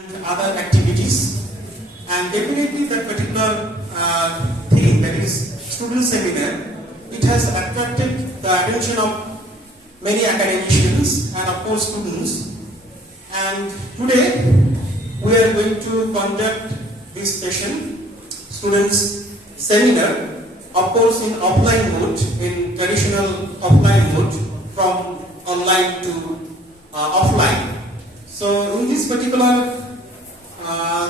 and other activities, and definitely that particular thing, that is student seminar, it has attracted the attention of many academicians and of course students. And today we are going to conduct this session, students seminar, of course in offline mode, in traditional offline mode, from online to offline. So in this particular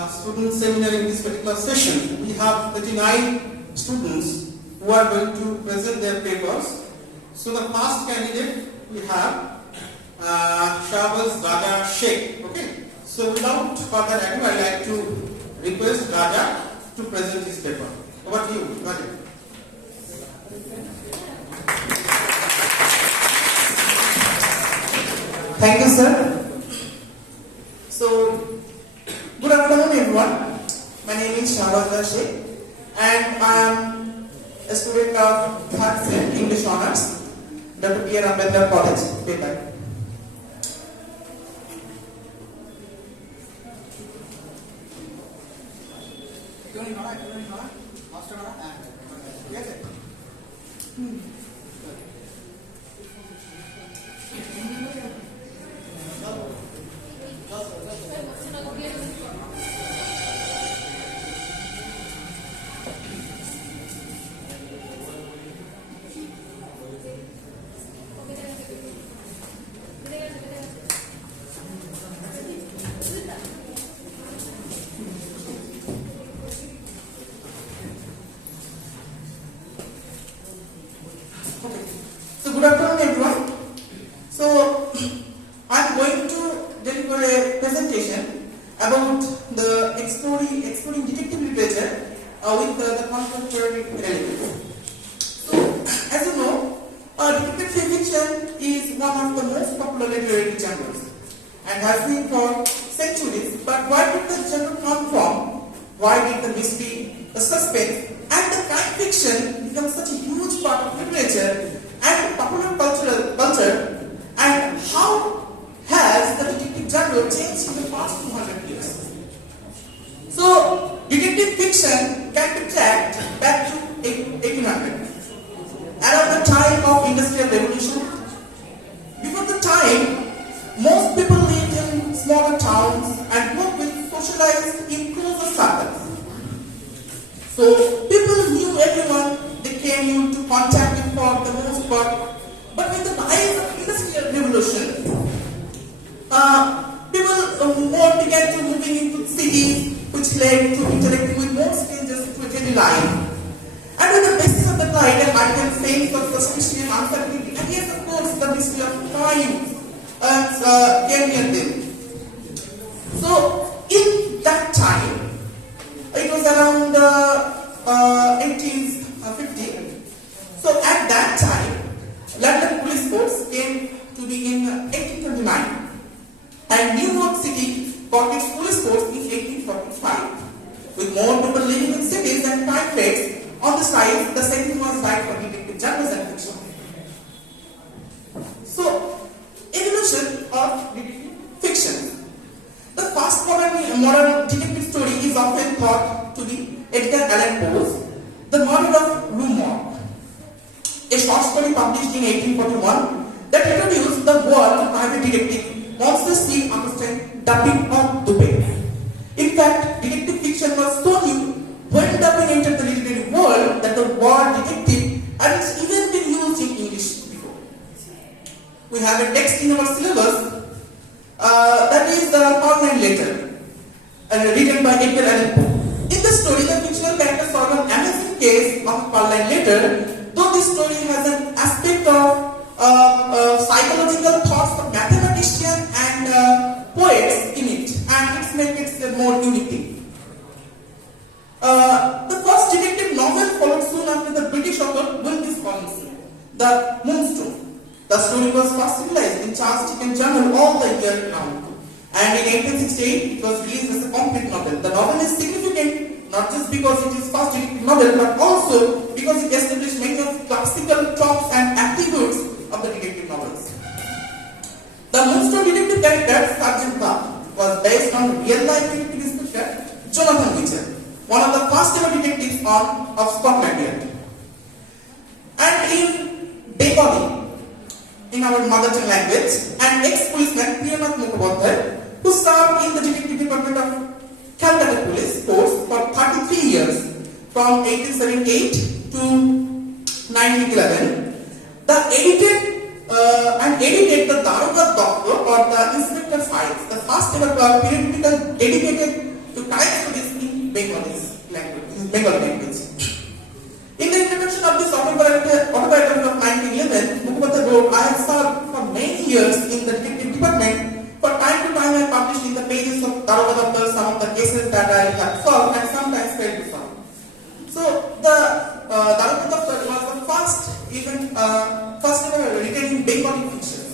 student seminar, in this particular session, we have 39 students who are going to present their papers. So the first candidate we have Shahbaz Raja Sheikh. Okay. So without further ado, I like to request Raja to present his paper. Over to you, Raja. Thank you, sir. So, good afternoon, everyone. My name is Shahbaz Raja Sheikh, and I am a student of 3rd Sem English Honours, Dr. B. R. Ambedkar College, Mumbai. So, good afternoon, everyone. So, I am going to deliver a presentation about the exploring detective literature with the contemporary relevance. So, as you know, detective fiction is one of the most popular literary genres and has been for centuries. But where did the genre come from? Why did the mystery, the suspense, and the crime fiction become such a huge part of literature and popular culture, and how has the detective genre changed in the past 200 years? So, detective fiction can be tracked back to 1800, around the time of Industrial Revolution. Before the time, most people lived in smaller towns and worked with socialized in closer circles. So, people knew everyone they came into contact with for the most part. But with the rise of Industrial Revolution, people more began to moving into cities, which led to interacting with more strangers through daily life. And with the basis of the light, a heightened sense of suspicion and uncertainty, and yes, of course, the mystery of crime came near them. So, in that time, it was around 1850. So at that time, London police force came to be in 1829, and New York City got its police force in 1845. With more people living in cities and crime rates on the side, the setting was right for detective genres and fiction. So, evolution of detective fiction. The first modern detective story is often thought to be Edgar Allan Poe's The Murder of Rue Morgue, a short story published in 1841 that introduced the world to private detective Monsieur C. Augustin Dupin of Dupin. In fact, detective fiction was so new when Dupin entered the literary world that the word detective hadn't even been used in English before. We have a text in our syllabus that is the Pauline letter, written by Edgar Allan Poe. In the story, the fictional character solves an amazing case of Pauline letter, though this story has an aspect of psychological thoughts of mathematicians and poets in it, and it makes it more unique. The first detective novel followed soon after the British author Wilkes Collins, The Moonstone. The story was first serialized in Charles Dickens' journal all the year round. And in 1868, it was released as a complete novel. The novel is significant not just because it is first detective novel, but also because it established many of the classical tropes and attributes of the detective novels. The Moonstone detective character, Sergeant Clark, was based on real-life detective inspector Jonathan Witcher, one of the first ever detectives of Scotland Yard. And in Bengali, in our mother tongue language, an ex-policeman Priyonath Mukhopadhyay, who served in the detective department of Calcutta Police Force for 33 years, from 1878 to 1911. The edited the Daroga Doctor or the Inspector Files, the first ever periodical dedicated to crime studies in Bengali language. In the introduction of this autobiography of 1911, Mukhopadhyay wrote, "I have served for many years in the detective department. For time to time I published in the pages of Daroga Doctor some of the cases that I have solved and sometimes failed to solve." So the Daroga Doctor was the first ever written in Bengali fiction.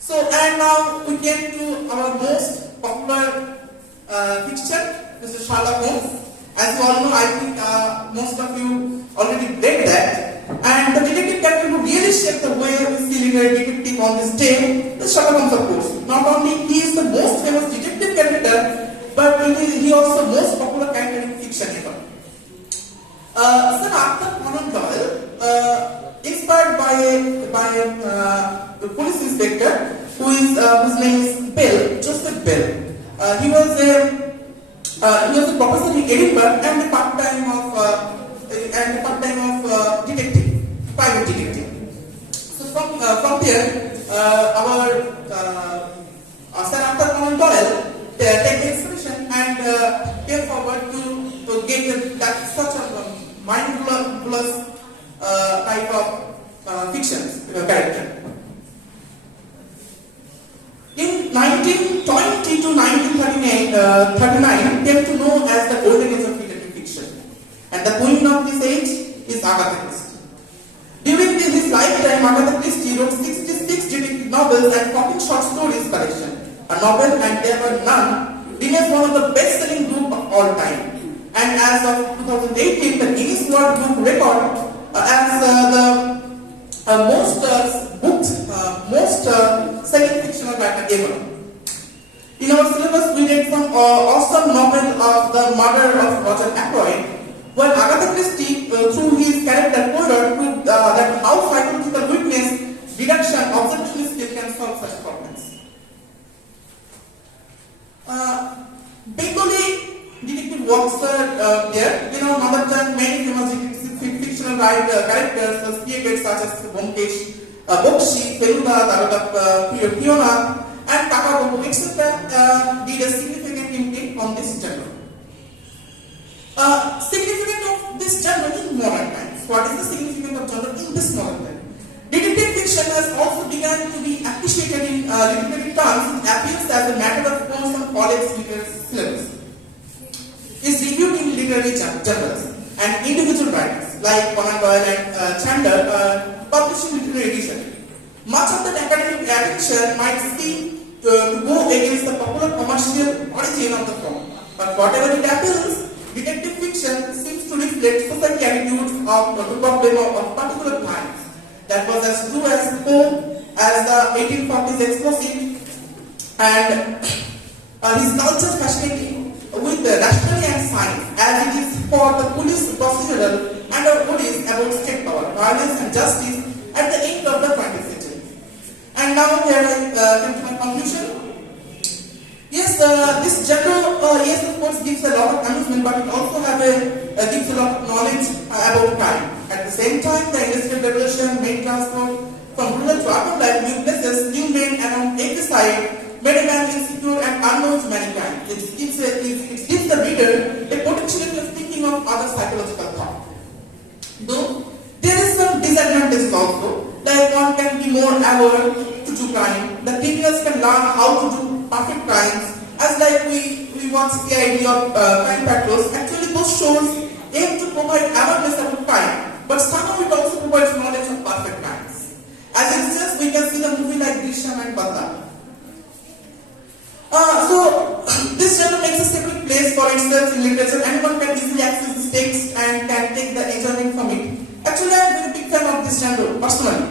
So and now we came to our most popular fiction, Mr. Sherlock Holmes. As you all know, I think most of you already read that. And the detective character who really shaped the way we see a detective on this day is Sherlock Holmes, of course. Not only he is the most famous detective character, but he also the most popular character in fiction ever. Sir Arthur Conan Doyle, inspired by a police inspector whose name is Joseph Bell. He was a professor in Edinburgh and a part-time of detective, private detective. So from there, our Sir Arthur Conan Doyle take the inspiration and came forward to get that such a mindless type of fiction character. In 1920 to 1939 came to know as the golden age of detective fiction, and the queen of this age is Agatha Christie. During his lifetime, Agatha Christie wrote 66 detective novels and 14 short stories collection. A novel, And There Were None, remains one of the best-selling books of all time. And as of 2018, the Guinness World Book record as the most selling fictional writer ever. In our syllabus, we read some awesome novel of The Murder of Roger Ackroyd, while Agatha Christie, through his character Poirot, proved that how psychological weakness, deduction, observation skill can solve such problems. Bengali detective works here. In our mother tongue, many famous fictional characters was created, such as Bomkesh, Bokshi, Feluda, Daroga, Fiona, and Kaka Bobo, etc. Did a significant impact on this genre. Significance of this genre in modern times. What is the significance of genre in this modern time? Detective fiction has also begun to be appreciated in literary terms. It appears as a matter of course on college literary syllabus. Is reviewed in literary journals and individual writers like Conan Doyle and Chandler publishing literary edition. Much of the academic attention might seem to go against the popular commercial origin of the form, but whatever it appeals, detective fiction seems to reflect society attitudes of the problem of particular times. That was as true as Poe as the 1840s explosive, and his culture fascinating with the rationality and science, as it is for the police procedural and our police about state power, violence and justice at the end of the 20th century. And now here I come to my conclusion. Yes, this genre, yes, of course, gives a lot of amusement, but it also gives a lot of knowledge about crime. At the same time, the industrial revolution made transport from rural to urban life, new places, new men around every side, made a man insecure and unknown to mankind. It gives the reader a potentiality of thinking of other psychological thought. Though there is some disadvantages also, like one can be more aware to do crime. The criminals can learn how to do perfect crimes. As like we watch the idea of crime patrols. Actually, those shows aim to provide awareness about crime, but somehow it also provides knowledge of perfect crimes. As instance, we can see the movie like Drishyam and Badla. So this genre makes a separate place for itself in literature. Anyone can easily access this text and can take the enjoyment from it. Actually, I am a very big fan of this genre personally.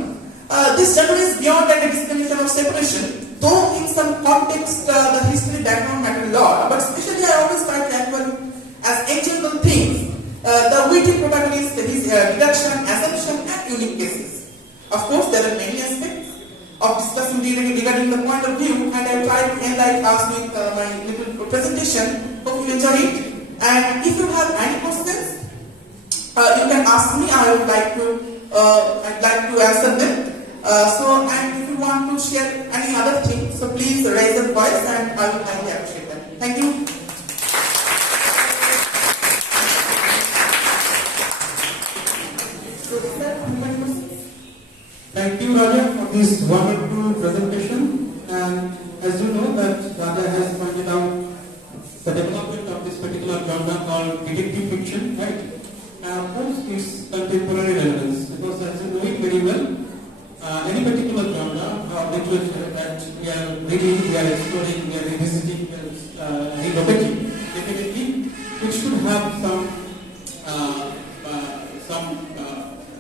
this genre is beyond an explanation of separation, though in some context the history background matter a lot, but especially I always find that one as enjoyable things, the witty protagonist, his deduction, assumption and unique cases. Of course, there are many aspects of discussing regarding the point of view, and I try to enlighten us with my little presentation. Hope you enjoy it. And if you have any questions, you can ask me. I'd like to answer them. And if you want to share any other thing, so please raise your voice, and I will highly appreciate that. Thank you. Thank you, Raja, for this wonderful presentation. And as you know, that Raja has pointed out the development of this particular genre called detective fiction, right? And of course, its contemporary relevance, because as you know it very well, any particular genre or literature that we are reading, we are exploring, we are revisiting, we are relocating, definitely it should have some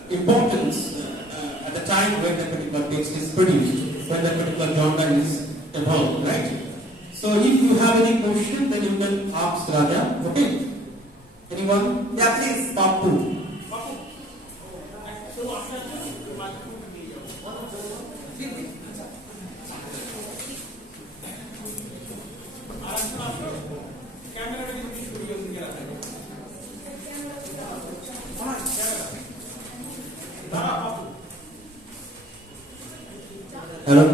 importance at the time when that particular text is produced, when that particular genre is evolved, right? So if you have any question, then you can ask Raja, okay? Anyone? Yeah, please. Papu. Hello.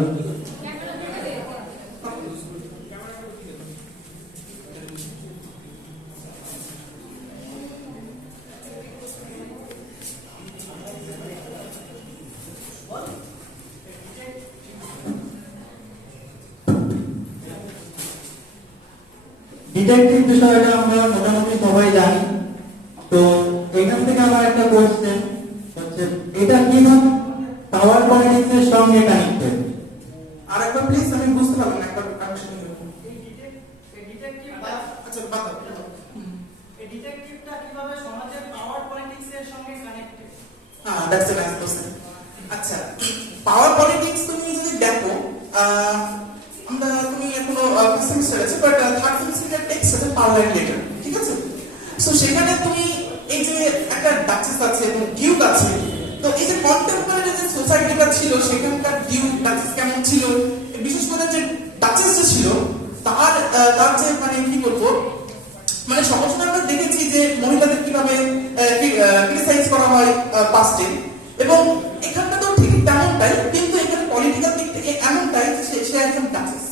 Detective বিষয়টা আমরা মোটামুটি সবাই জানি। তো এখান থেকে আমার একটা কোশ্চেন হচ্ছে, এটা কিভাবে পাওয়ার পলিটিক্সের সঙ্গে কানেক্টেড? আর একবার প্লিজ, আমি বুঝতে পারলাম না, একবার কানেকশন করুন। আচ্ছা, বাদ দাও। এই ডিটেকটিভটা কিভাবে সমাজের পাওয়ার পলিটিক্সের সঙ্গে কানেক্টেড? হ্যাঁ, দ্যাটস এ নাইস কোশ্চেন। আচ্ছা, পাওয়ার পলিটিক্স তুমি যদি দেখো, তুমি এখনো ফার্স্ট সেমিস্টার আছে, বাট থার্ড সেমিস্টারের টেক্সট আছে পাওয়ার অ্যান্ড লেটার, ঠিক আছে? সো সেখানে তুমি এই যে একটা ডাচেস আছে এবং ডিউক আছে, তো এই যে কন্টেম্পোরারি যে সোসাইটিটা ছিল সেখানকার ডিউক ডাচেস কেমন ছিল, বিশেষ করে যে ডাচেস যে ছিল তার যে মানে কি বলবো, মানে সবসময় আমরা দেখেছি যে মহিলাদের কিভাবে ক্রিটিসাইজ করা হয় পাস্টে, এবং এখানটা তো ঠিক তেমনটাই, কিন্তু এখানে পলিটিক্যাল দিক থেকে এমনটাই যে সে একজন ডাচেস,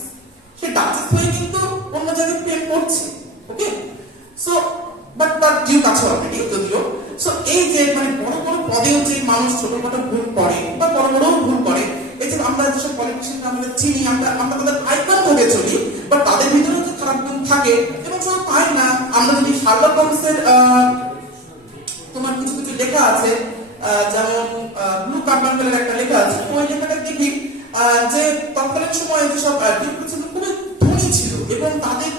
সে ডাচেস হয়ে কিন্তু অন্য জায়গায় প্রেম করছে, ওকে? সো বাট তার ডিউক আছে অলরেডি যদিও। সো এই যে মানে বড় বড় পদেও যে মানুষ ছোটখাটো ভুল করে বা বড় বড় ভুল করে, এই যে আমরা যেসব পলিটিশিয়ান আমরা চিনি, আমরা তাদের আইকন ধরে চলি, বাট তাদের ভিতরেও যে খারাপ গুণ থাকে। এবং শুধু তাই না, আমরা যদি শার্লক হোমসের তোমার কিছু কিছু লেখা আছে, যেমন ব্লু কার্বান্ডেলের একটা লেখা আছে, ওই লেখাটা দেখি যে তৎকালীন সময়ে যেসব ডিউকগুলো ছিল খুবই ধনী ছিল এবং তাদের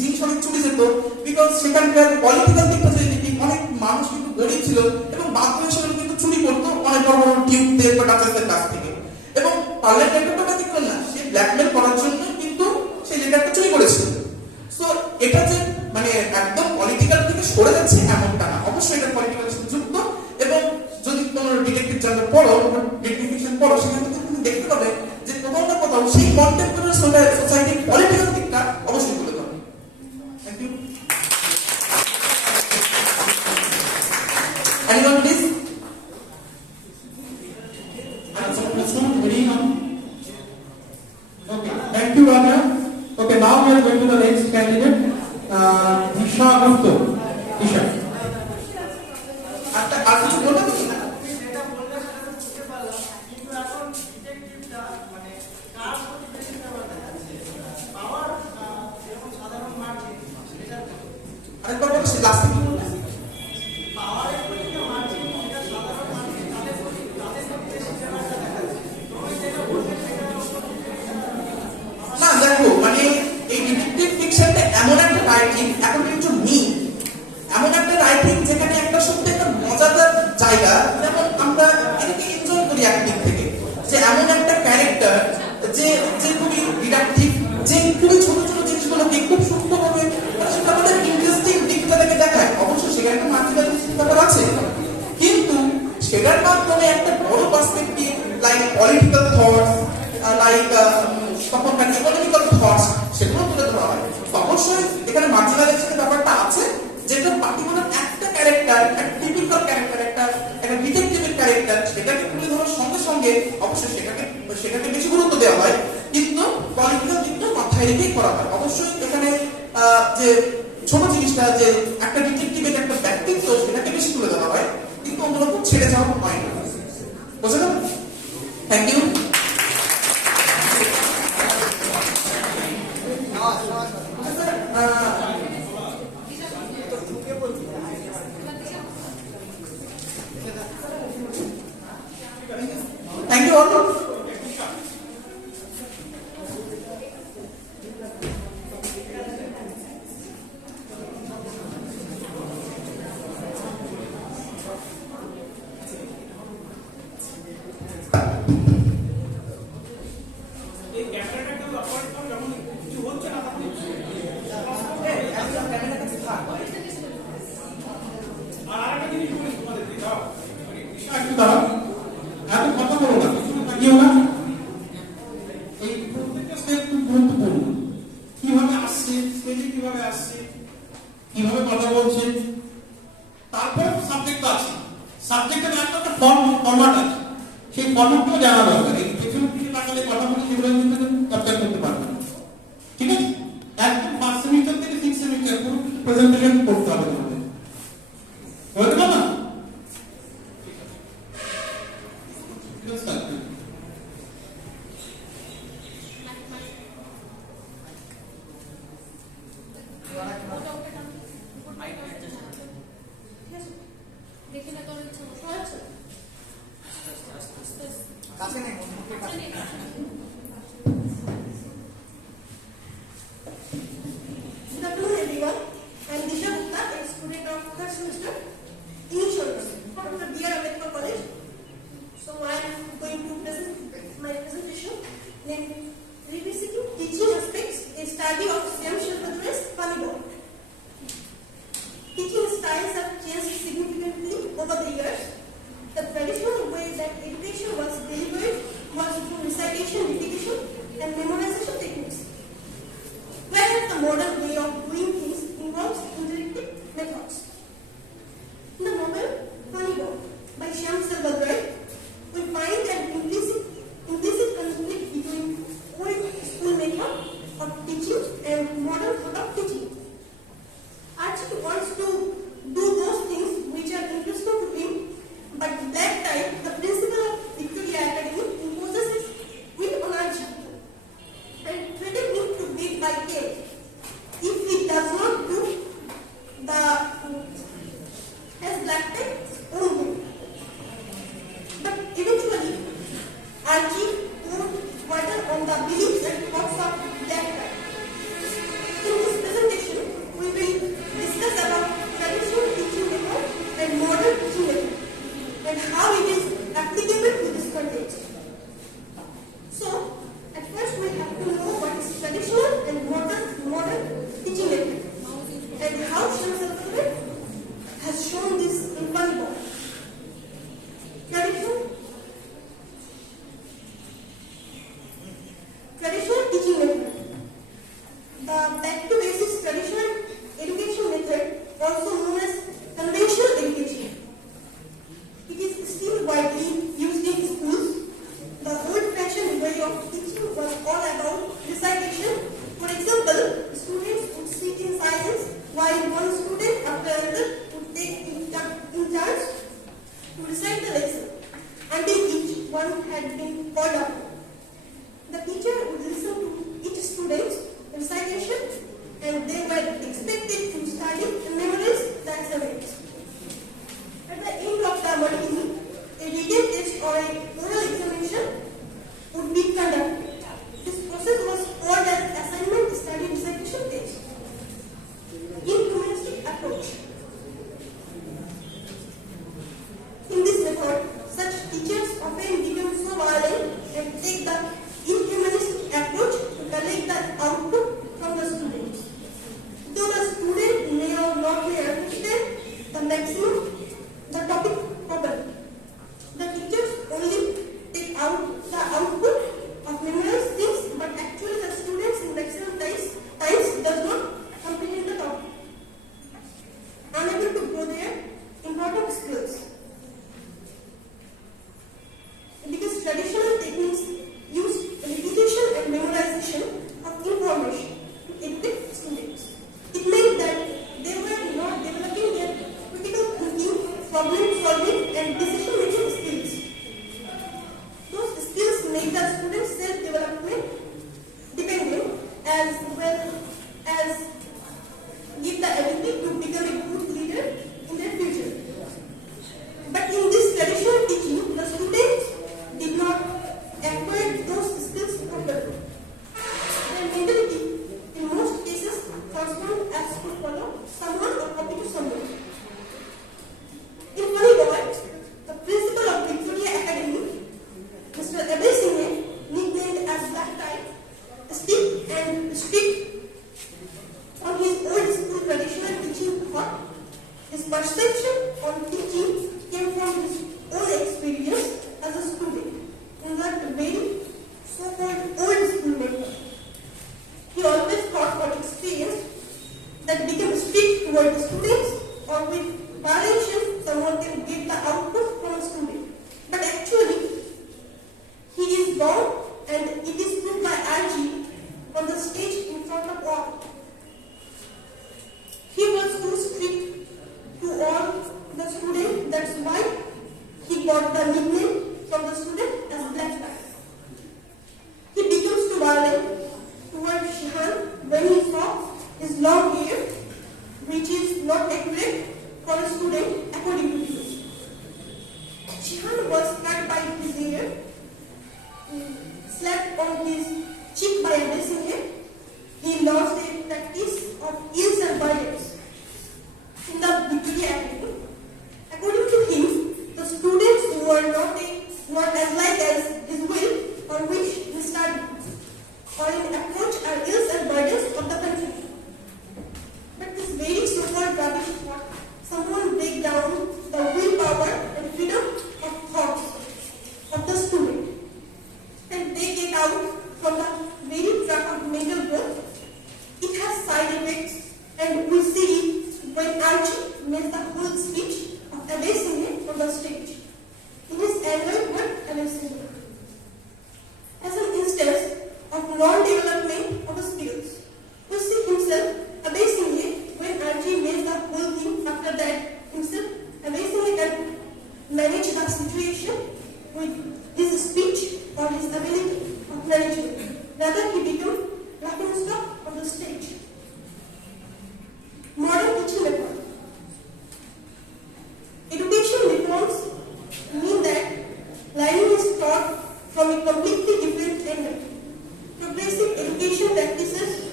জিনিস অনেক চলে যেত, বিকজ সেখানকার পলিটিক্যাল দিকটা যদি দেখি, অনেক মানুষ কিন্তু গরিব ছিল এবং বাধ্য হিসেবে কিন্তু চুরি করতো অনেক বড় বড় ডিউকদের বা ডাচেসদের কাছ থেকে। এবং পার্লার লেটারটা দেখলো না, সে ব্ল্যাকমেল করার জন্য কিন্তু সেই লেটারটা চুরি করেছিল। সো এটা যে মানে একদম পলিটিক্যাল থেকে সরে যাচ্ছে এমনটা না, অবশ্যই এটা পলিটিক্যাল সাথে যুক্ত। এবং যদি কোনো ডিটেকটিভ জানতে পড়ো, ডিটেকটিভ ফিকশন পড়ো, সেখান থেকে তুমি দেখতে পাবে যে কোথাও না কোথাও সেই কন্টেম্পোরারি সোসাইটির পলিটিক্যাল দিকটা অবশ্যই তুলে ধরে। Thank you. Anyone please? Okay, thank you, Raja. Okay, now we are going to the next candidate, Isha Gupta. Isha. আর কিছু বলবে তুমি? সেটা বললে সেটা তো বুঝতে পারলাম, কিন্তু এখন ডিটেকটিভটা মানে কার প্রতি বেশি ব্যবহার দেখাচ্ছে? পাওয়ার যেরকম সাধারণ মার্জিন, এটা আরেকবার বলো, সে লাস্টে কি বলবে? পাওয়ারের প্রতি যে মার্জিন, এটা সাধারণ মার্জিন, তাদের প্রতি বেশি ব্যবহারটা দেখাচ্ছে। তুমি যেটা বলবে সেটা না দেখো, মানে এই ডিটেকটিভ ফিকশনটা এমন একটা রাইটিং, এখন কিন্তু মি political thoughts, তখনকার ইকোনমিক্যাল থটস সেগুলো তুলে ধরা হয়। অবশ্যই এখানে মার্জিনালাইজেশনের ব্যাপারটা আছে, যেটা পার্টিকুলার একটা ক্যারেক্টার, একটা টিপিক্যাল ক্যারেক্টার, একটা ডিটেকটিভের ক্যারেক্টার, সেটাকে তুলে ধরার সঙ্গে সঙ্গে অবশ্যই সেটাকে বেশি গুরুত্ব দেওয়া হয়, কিন্তু পলিটিক্যাল দিকটা মাথায় রেখেই করা হয়। অবশ্যই এখানে যে ছোট জিনিসটা, যে একটা ডিটেকটিভের একটা ব্যক্তিত্ব, সেটাকে বেশি তুলে ধরা হয়, কিন্তু অন্যরকম ছেড়ে যাওয়া হয় না। বুঝে গেল? Thank you. Thank you all. এত কথা বলো না, কিছু তাকিও না। এই প্রত্যেকটা স্টেপ খুব গুরুত্বপূর্ণ। কিভাবে আসছে, স্টেজে কিভাবে আসছে, কিভাবে কথা বলছে, তারপর সাবজেক্ট আছে। সাবজেক্টের একটা ফরম্যাট আছে, সেই ফরম্যাটটাও জানা দরকার। এই পেছনের দিকে তাকালে কথা বলে সেগুলো কিন্তু ক্যাপচার করতে পারবে না। ঠিক আছে? একদম ফার্স্ট সেমিস্টার থেকে 6 সেমিস্টার পুরো প্রেজেন্টেশন করতে হবে তোমাদের। বলতে পারো না? Good afternoon, everyone. I am Disha Gupta, a student of third semester English honors from the B.R. Ambedkar College. So I am going to present my presentation named Revisiting Teaching Aspects, a study of Shyam Sharmadurai's Panibod. Teaching styles have changed significantly over the years. The traditional way that education was delivered was through recitation, repetition, and memorization techniques. Whereas the modern way of doing things involves interactive methods. In the novel Panibod by Shyam Sharmadurai, we find an implicit conflict between old school method of teaching and modern method of teaching. Archie wants to do those things which are interesting to him, but at that time the principal of Victoria Academy imposes his will on Archie and threatened him to beat by cane if he does not do the as black type own him. But eventually, Archie poured water on the beliefs and thoughts of black type. In this presentation, as well as give the ability to become a good leader in their future. But in this traditional teaching, the students did not acquire those skills properly. Their mentality, in most cases, transformed as to follow someone or copy to someone. In funny words, the principal of Victoria Academy, Mr. Abhay Singh, nicknamed as Black Tie, stick and strict on his old school traditional teaching thought. His perception on teaching came from his own experience as a student in that very so-called old school method. He always thought or experienced that became strict toward the students or with violation someone can get the output from a student. But actually, he is wrong and it is proved by RG on the stage in front of all. He was too strict to all the students, that's why he got the nickname from the student as Black Tie. He becomes too violent towards Shihan when he saw his long hair, which is not accurate for a student according to him. Shihan was cut by his hair, slapped on his cheek by a dressing him. He lost a practice of ills and violence in the Victoria Academy. According to him, the students who were not as like as his will on which he studied or in approach are ills and burdens of the country. But this very so-called rubbish thought, someone break down the willpower and freedom of thoughts of the student and they get out from the very trap of mental growth. It has side effects and we see when Archie makes the whole speech of Abhay Singh on the stage. In his annual word, Abhay Singh. As an instance of non-development of the skills, we see himself, Abhay Singh, when Archie makes the whole thing after that himself, Abhay Singh can manage the situation with his speech or his ability of management. Rather, he becomes laughing stock on the stage. Modern teaching method. Education reforms mean that learning is taught from a completely different angle. Progressive education practices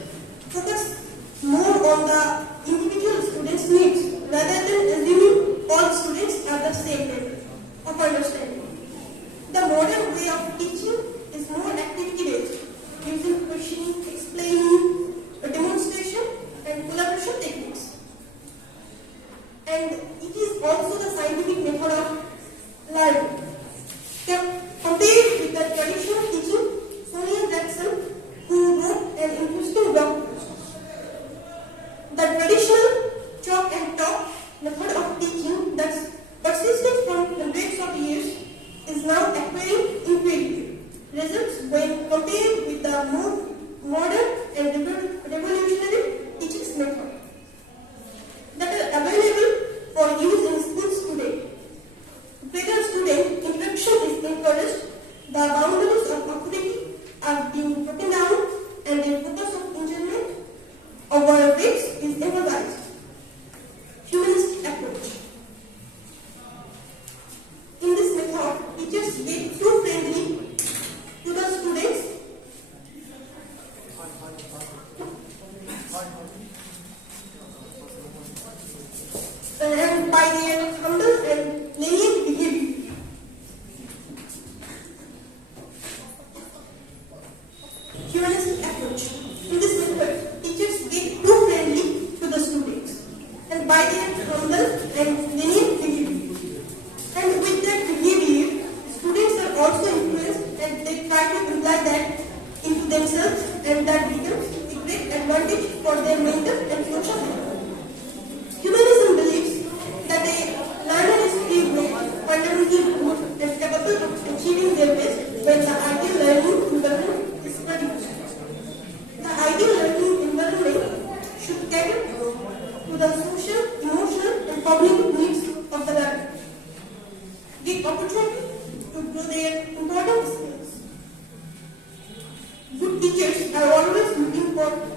focus more on the individual student's needs rather than assuming all students are the same level of understanding. The modern way of teaching is more activity-based, using questioning, explaining, demonstration, and collaboration techniques. And it is also the scientific method of learning. Compared with the traditional teaching, Sonia Jackson, who wrote an interesting blog post. The traditional chalk and talk method of teaching that's persisted from hundreds of years is now acquiring inferior results when compared with the more modern and revolutionary teaching method that are available for use in schools today. Whether student interaction is encouraged, the boundaries of authority are being broken down, and the focus of enjoyment over grades is emphasized. Humanistic approach. In this method, teachers get too friendly to the students and by their humble and lenient behavior. Humanistic approach. In this method, teachers get too friendly to the students and by their humble and lenient behavior. And with that behavior, students are also influenced and they try to imply that into themselves and that becomes a great advantage for their mental and social health. Humanism believes that a learner is free will, fundamentally good and capable of achieving their best when the ideal learning environment is produced. The ideal learning environment should cater to the social, emotional and cognitive needs of the learner. Give opportunity to grow their important skills. Good teachers are always looking for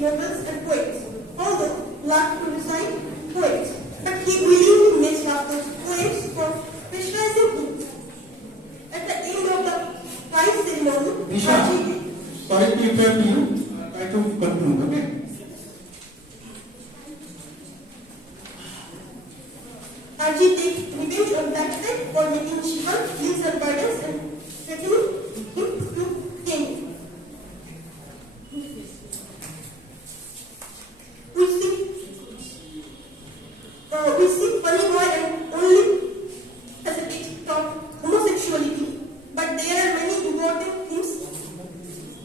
novels and poems, although loved to recite poems. But he willingly makes up those poems for specializing in. At the end of the prize ceremony, Nisha, sorry to interrupt you. Try to conclude, okay? Archie takes revenge on Blackside for making Shivan leave her burdens and threatening him to tame him. We see Funny Boy and only hesitates from homosexuality, but there are many important things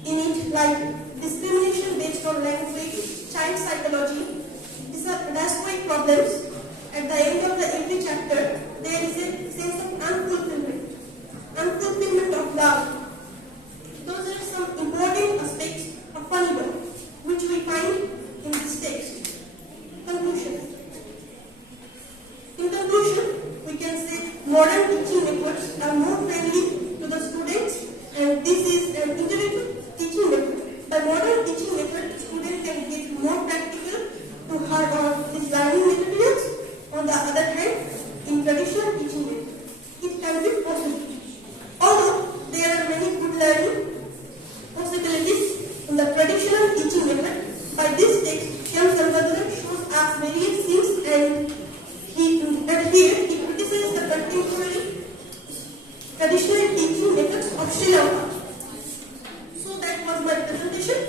in it, like discrimination based on language, child psychology, diasporic problems. At the end of every chapter, there is a sense of unfulfillment of love. Those are some important aspects of Funny Boy, which we find in this text. Conclusion. In conclusion, we can say modern teaching methods are more friendly to the students, and this is an interactive teaching method. By modern teaching method, students can get more practical to her or his learning materials. On the other hand, in traditional teaching method, it can be possible. Although there are many good learning possibilities in the traditional teaching method, by this text, Shyam Sambandar shows us various things, and here he criticizes the contemporary traditional teaching methods of Sri Lanka. So that was my presentation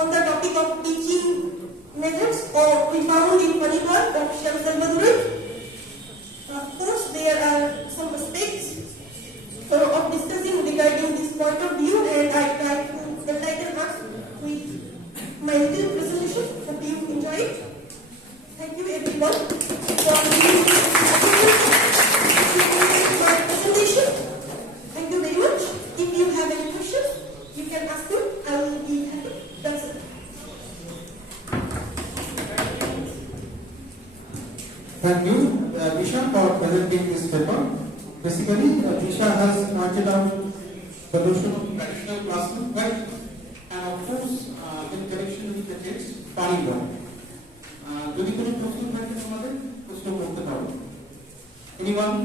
on the topic of teaching methods we found in Funny Boy of Shyam Sambandar. Of course, there are some aspects of discussing regarding this point of view, and I try to enlighten us with my little presentation. Hope you enjoy it. Thank you everyone for listening to my presentation. Thank you very much. If you have any questions, you can ask me. I will be happy to answer. Thank you, Nisha, for presenting this paper. Basically, Nisha has pointed out the notion of traditional classroom work, and of course, in connection with the text, Funny Boy. যদি কোনো প্রশ্ন থাকে তোমাদের প্রশ্ন করতে পারো। Anyone?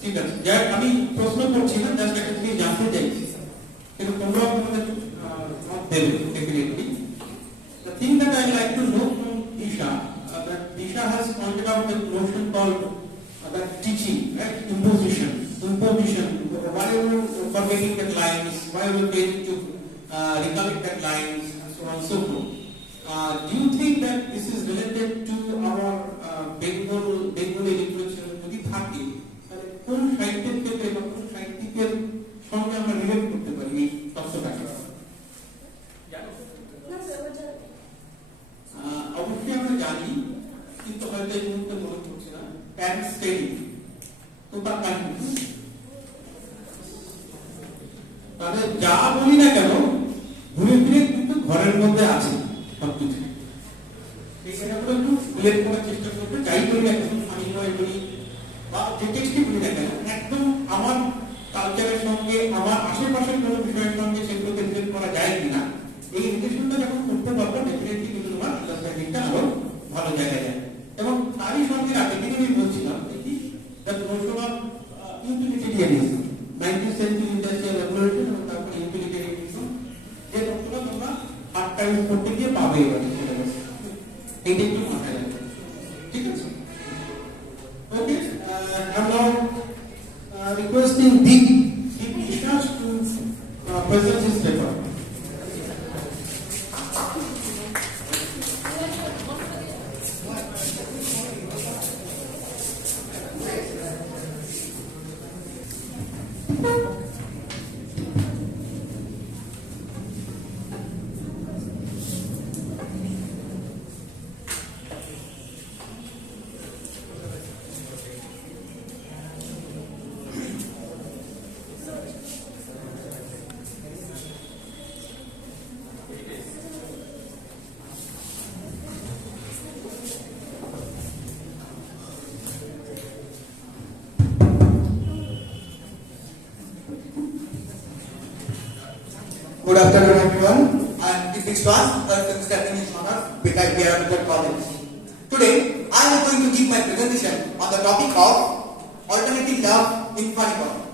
ঠিক আছে, যাই আমি প্রশ্ন করছি না, জাস্ট একটা জিনিস জানতে চাইছি, কিন্তু তোমরাও তোমাদের মত দেবে definitely. The thing that I like to know from Disha, that Disha has pointed out the notion called that teaching, right? Imposition. Why are you forgetting that lines? Why are you failing to recollect that lines, and so on and so forth? Do you think that this is related to our Bengali literature? যদি থাকে, তাহলে কোন সাহিত্যের ক্ষেত্রে বা কোন সাহিত্যিকের সঙ্গে আমরা রিলেট করতে পারি এই তত্ত্বটাকে? অবশ্যই আমরা জানি, কিন্তু হয়তো এই মুহূর্তে মনে করছি না। প্যারিস স্টেডি তো তার কারণ তাহলে যা বলি না কেন, ঘুরে ফিরে কিন্তু ঘরের মধ্যে আছে সবকিছু। এখানে আমরা একটু উল্লেখ করার চেষ্টা করবো, যাই বলি না কেন, Funny Boy বলি বা যে টেক্সটই বলি না কেন, একদম আমার কালচারের সঙ্গে, আমার আশেপাশের কোনো বিষয়ের সঙ্গে সেগুলোকে রিলেট করা যায় কিনা, এই রিলেশনটা যখন করতে পারবো, ডেফিনেটলি কিন্তু তোমার আন্ডারস্ট্যান্ডিংটা আরো ভালো জায়গায় যায়। এবং তারই সঙ্গে আগের দিকে আমি বলছিলাম দেখি that notion of utilitarianism, 19th century industrial revolution এবং তারপরে ইউটিলিটেরিয়ানিজম, যে তত্ত্বটা তোমরা হার্ড টাইম করতে গিয়ে পাবে এবার সিলেবাসে, এইটা একটু মাথায় রাখবে, ঠিক আছে? ওকে, I'm now requesting Deep Nisha to present his paper. Good afternoon, everyone. I'm Deepak Swaz, a studying in honor with IPR College. Today, I am going to give my presentation on the topic of alternative love in funny form.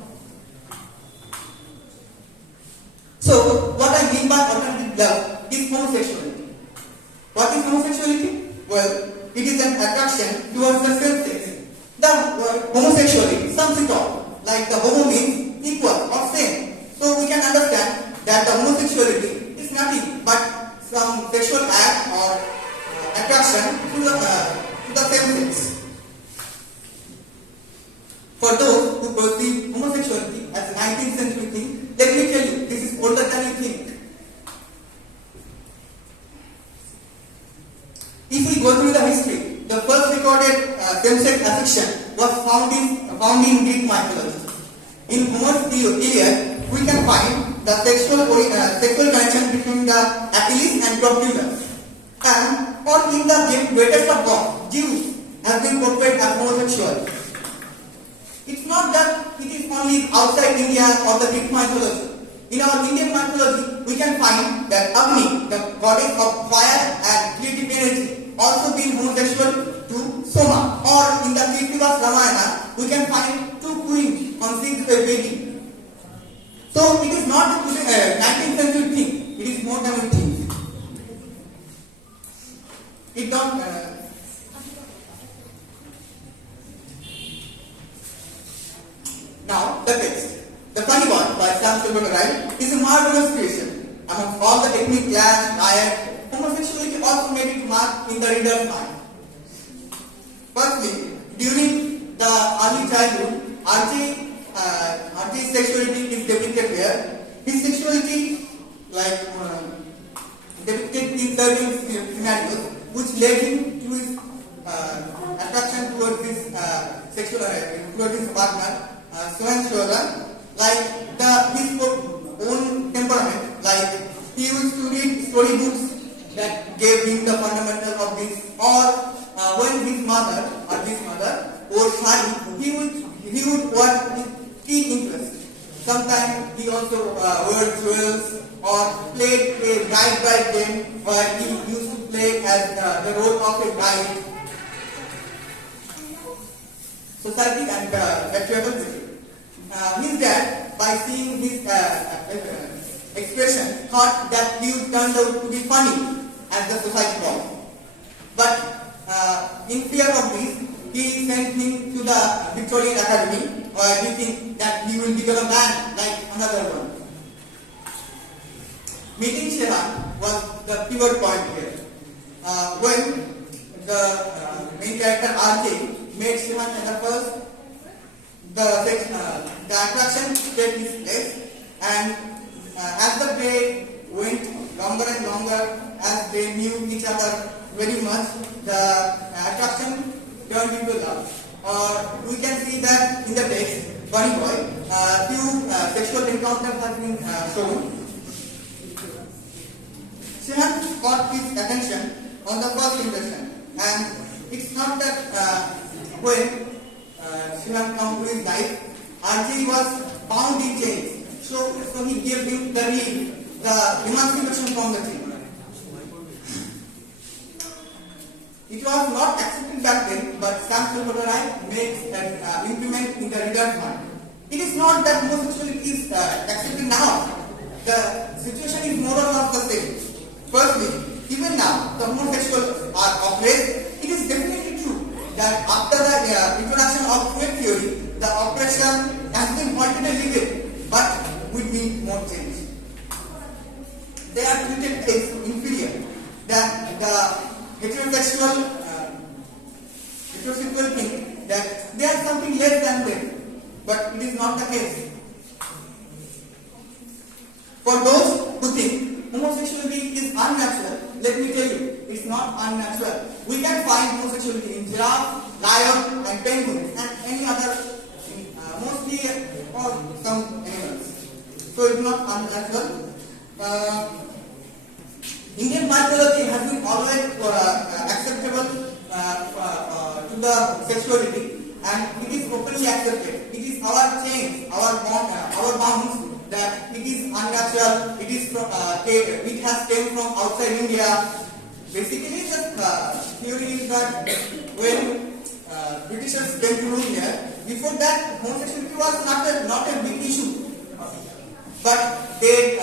So, what I mean by alternative love is homosexuality. What is homosexuality? Well, it is an attraction towards the same sex. The word homosexuality sums it all, like the homo means equal or same. So we can understand that the homosexuality is nothing but some sexual act or attraction to the same sex. For those who perceive homosexuality as a 19th century thing, let me tell you, this is older than you think. If we go through the history, the first recorded same-sex affection was found in Greek mythology. In Homer's Iliad, we can find the sexual connection between the Achilles and Proclus. And or in the greatest of gods, Zeus has been portrayed as homosexual. It's not that it is only outside India or the Greek mythology. In our Indian mythology, we can find that Agni, the goddess of fire and creative energy, also being homosexual to Soma. Or in the Prithviraj Ramayana, we can find two queens conceived a baby. So it is not a 19th century thing. It is more than a thing. It don't. Now the text. The Funny Boy by Sam Silverman is a marvelous creation. Among all the technique, clash, riot, homosexuality also made its mark in the reader's mind. Firstly, during the early childhood, Archie's sexuality is depicted here. His sexuality, depicted in certain scenarios, which led him to his attraction towards his towards his partner, Swan Shola, his own temperament. Like he used to read storybooks that gave him the fundamental of this, or when his mother wore sari, he would watch with keen interest. Sometimes he also wore jewels or played a bride game where he used to play as the role of a bride. Society and patriarchal. His dad, by seeing his expression, thought that he would turn out to be funny, as the society called. But in fear of this, he sent him to the Victorian Academy, thinking that he will become a man like another one. Meeting Shehan was the pivot point here. When the main character RK met Shehan at the first, the attraction took its place, and as the day went longer and longer, as they knew each other very much, the attraction turned into love. Or we can see that in the text, Bunny Boy, few sexual encounters have been shown. Shehan caught his attention on the first impression, and it's not that when Shehan come to his life, RJ was bound in chains. So he gave him the relief, the emancipation from the chain. It was not accepted back then, but Sam Silverman makes an implement in the reader's mind. It is not that homosexuality is accepted now. The situation is more or less the same. Firstly, even now, the homosexuals are oppressed. It is definitely true that after the introduction of queer theory, the oppression has been halted a little, but we need more change. They are treated as inferior. That the heterosexual think that they are something less than them, but it is not the case. For those who think homosexuality is unnatural, let me tell you, it's not unnatural. We can find homosexuality in giraffe, lion, and penguins, and any other, mostly or some animals. So it's not unnatural. Indian mythology has been always acceptable to the sexuality, and it is openly accepted. It is our chains, our bonds that it is unnatural, it is from, it has came from outside India. Basically, the theory is that when Britishers came to rule here, before that homosexuality was not a big issue, but they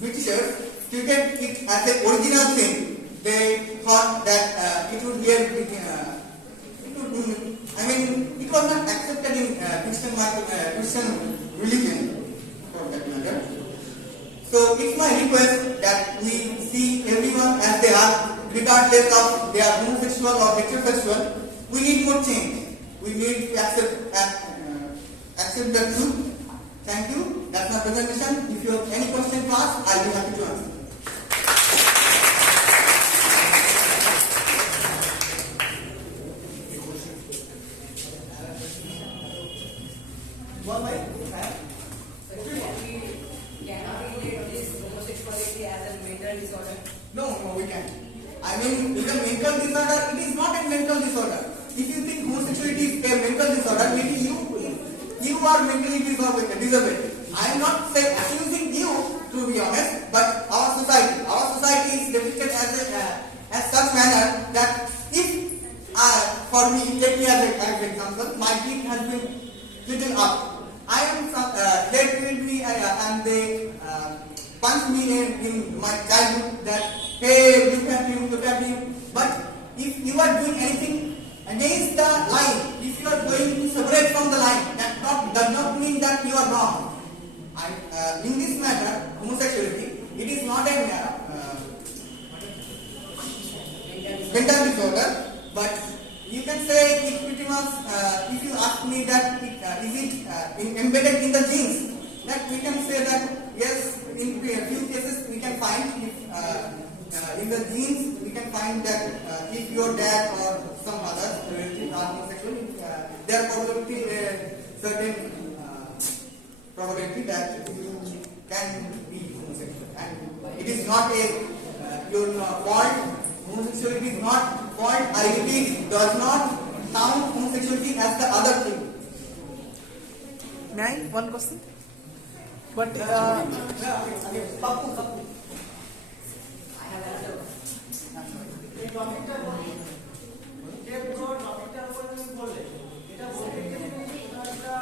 Britishers treated it as an original thing. They thought that it would be a big, it was not accepted in Christian religion for that matter. So it's my request that we see everyone as they are, regardless of they are homosexual or heterosexual. We need more change. We need to accept the truth. Thank you. That's my presentation. If you have any question to ask, I'll be happy to answer. Well, mate, No, we can't. I mean, with a mental disorder, it is not a mental disorder. If you think homosexuality is a mental disorder, maybe you are mentally disabled. I am not accusing you, to be honest, but our society is depicted as such manner that if, for me, take me as an example, my teeth has been little up. I am they treat me and they punch me in my childhood that, hey, look at him. But if you are doing anything against the line, if you are going to separate from the line, that does not mean that you are wrong. In this matter, homosexuality, it is not a mental disorder, but you can say it pretty much, if you ask me that is it embedded in the genes, that we can say that yes, in a few cases we can find in the genes we can find that if your dad or some other relative are homosexual, there are probability certain probability that you can be homosexual, and it is not your fault. Homosexuality is not fault. I repeat, does not count homosexuality as the other thing. May I? One question? But Papu. এই টপিকটা বলি যে পুরো টপিকটার উপর তুমি বললে এটা বলতে গিয়ে একটা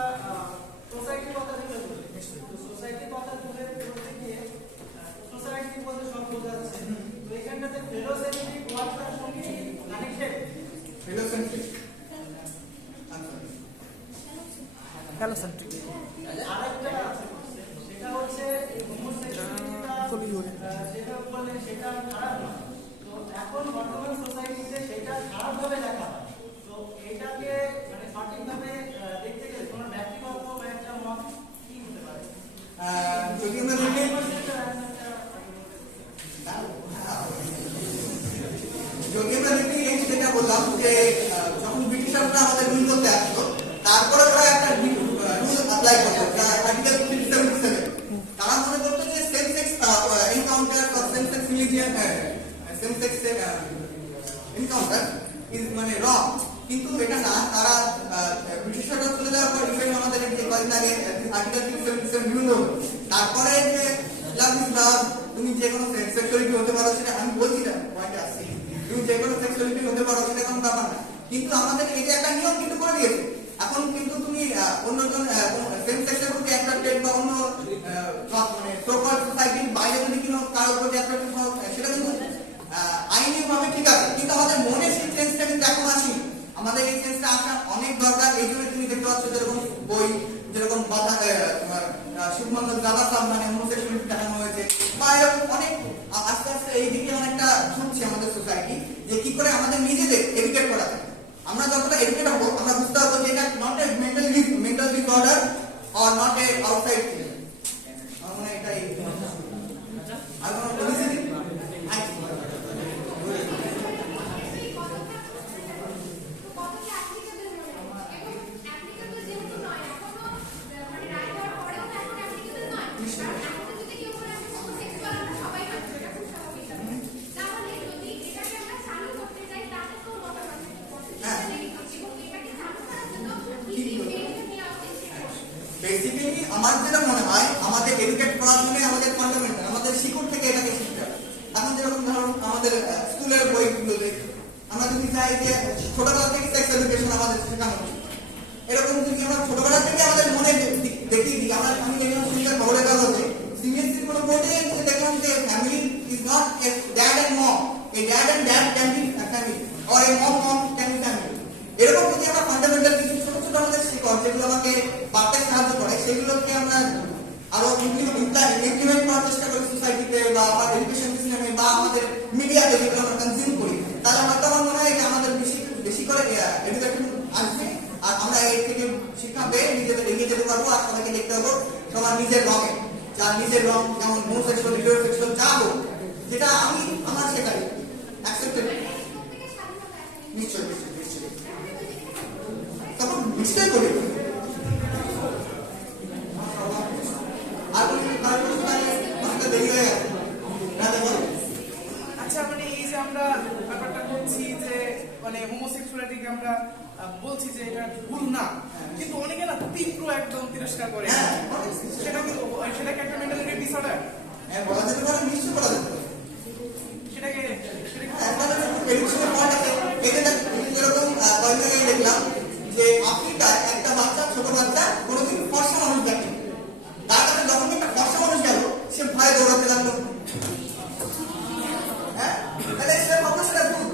সোসাইটির কথা তুলে ধরলে সোসাইটির কথা তুলে বলতে গিয়ে সোসাইটি বলতে সব বোঝাচ্ছে তো এখানটাতে ফেলোসেন্ট্রিক ওয়ার্ডটার সঙ্গে কানেক্টেড ফ্যালোসেন্ট্রিক আরেকটা সেটা হচ্ছে হোমোসেক্সুয়ালিটিটা যেটা বললেন সেটা খারাপ না। তো এখন বর্তমান সোসাইটিতে সেটা খারাপভাবে দেখা হয়। তো এটাকে মানে সঠিকভাবে দেখতে গেলে তোমার ব্যক্তিগত বা একটা মত কি হতে পারে? যদি আমরা দেখি যেটা বললাম যে যখন ব্রিটিশাররা আমাদের রুল করতে আসতো, তারপরে ওরা একটা রুল অ্যাপ্লাই করতো, আর্টিকেল 277। তারা মনে করতো যে সেম সেক্স এনকাউন্টার বা same sex religion same sex encounter is মানে রং, কিন্তু এটা না। তারা ব্রিটিশাররা চলে যাওয়ার পর ইভেন আমাদের কয়েকদিন আগে আর্টিকেল 277 রুল হলো। তারপরে যে লাভ ইজ লাভ, তুমি যে কোনো সেক্সুয়ালিটি হতে পারো, সেটা আমি বলছি না, পয়েন্টে আসছি, তুমি যে কোনো সেক্সুয়ালিটি হতে পারো, সেটা কোনো ব্যাপার না। কিন্তু আমাদের এই যে একটা নিয়ম কিন্তু করে দিয়েছে, এখন কিন্তু তুমি অন্যজন সেম সেক্সের প্রতি অ্যাট্রাক্টেড বা অন্য মানে সোশ্যাল সোসাইটির বাইরে যদি কোনো কারোর প্রতি অ্যাট্রাক্টেড হও, সেটা কিন্তু আইনিভাবে ঠিক আছে, কিন্তু আমাদের মনে সেই চেঞ্জটা কিন্তু এখন আসেনি। আমাদের এই চেঞ্জটা আসা অনেক দরকার। এই জন্য তুমি দেখতে পাচ্ছ যেরকম বই, যেরকম বাধা সুখমঙ্গল দাদা সাহেব মানে হোমোসেক্সুয়ালিটি দেখানো হয়েছে, বা এরকম অনেক আস্তে আস্তে এই দিকে অনেকটা ঝুঁকছে আমাদের সোসাইটি, যে কি করে আমাদের নিজেদের এডুকেট করা যায়। আমরা যতটা এডুকেট হবো, আমরা বুঝতে পারবো যে এটা not a mental disorder or not a outside thing. আমার মনে হয় এটাই আর কোনো পলিসি নেই। বেসিক্যালি আমার যেটা মনে হয় আমাদের এডুকেট করার জন্য আমাদের ফান্ডামেন্টাল আমাদের শিকড় থেকে এটাকে শিখতে হবে। এখন যেরকম ধরুন আমাদের স্কুলের বইগুলোতে আমরা যদি চাই যে ছোটবেলা থেকে সেক্স এডুকেশন আমাদের শেখানো উচিত, এরকম যদি আমরা ছোটবেলা থেকে আমাদের মনে দেখিয়ে দিই। আমি দেখলাম শুনতে খবরের কাগজে সিবিএসসি কোনো বোর্ডে দেখলাম যে family is not a dad and mom, a dad and dad can be family or a mom can be family. এরকম যদি আমরা ফান্ডামেন্টাল কিছু ছোট ছোট আমাদের শিকড় যেগুলো আমাকে বাড়তে সাহায্য করে সেগুলোকে আমরা আরো ইমপ্লিমেন্ট করার চেষ্টা করি সোসাইটিতে বা আমার এডুকেশন সিস্টেমে বা আমাদের মিডিয়াতে যেগুলো আমরা কনজিউম করি, তাহলে আমার মনে হয় যে আমাদের বেশি বেশি করে এডুকেশন আসবে আর আমরা এর থেকে শিক্ষা পেয়ে নিজেদের এগিয়ে যেতে পারবো। আর সবাইকে দেখতে পাবো সবার নিজের রঙে, যার নিজের রং যেমন হোমোসেক্সুয়াল হেটারোসেক্সুয়াল যা হোক, যেটা আমি আমার সেটাই অ্যাকসেপ্টেড। নিশ্চয়ই নিশ্চয়ই নিশ্চয়ই তখন নিশ্চয়ই করি। আচ্ছা মানে এই যে আমরা ব্যাপারটা বলছি যে মানে হোমোসেক্সুয়ালিটিকে আমরা বলছি যে এটা ভুল না, কিন্তু অনেকে না তীব্র একদম তিরস্কার করে, সেটা কিন্তু সেটাকে একটা মেন্টালিটি ডিসঅর্ডার। হ্যাঁ বলা যেতে পারে, নিশ্চয়ই বলা যেতে পারে। সেটাকে যেরকম কয়েকদিন দেখলাম যে আফ্রিকায় একটা বাচ্চা, ছোট বাচ্চা কোনোদিন ফর্সা মানুষ দেখে, তার কাছে যখন একটা ফর্সা মানুষ গেল সে ভয়ে দৌড়াতে লাগলো। হ্যাঁ তাহলে সে ভাবলো সেটা ভূত,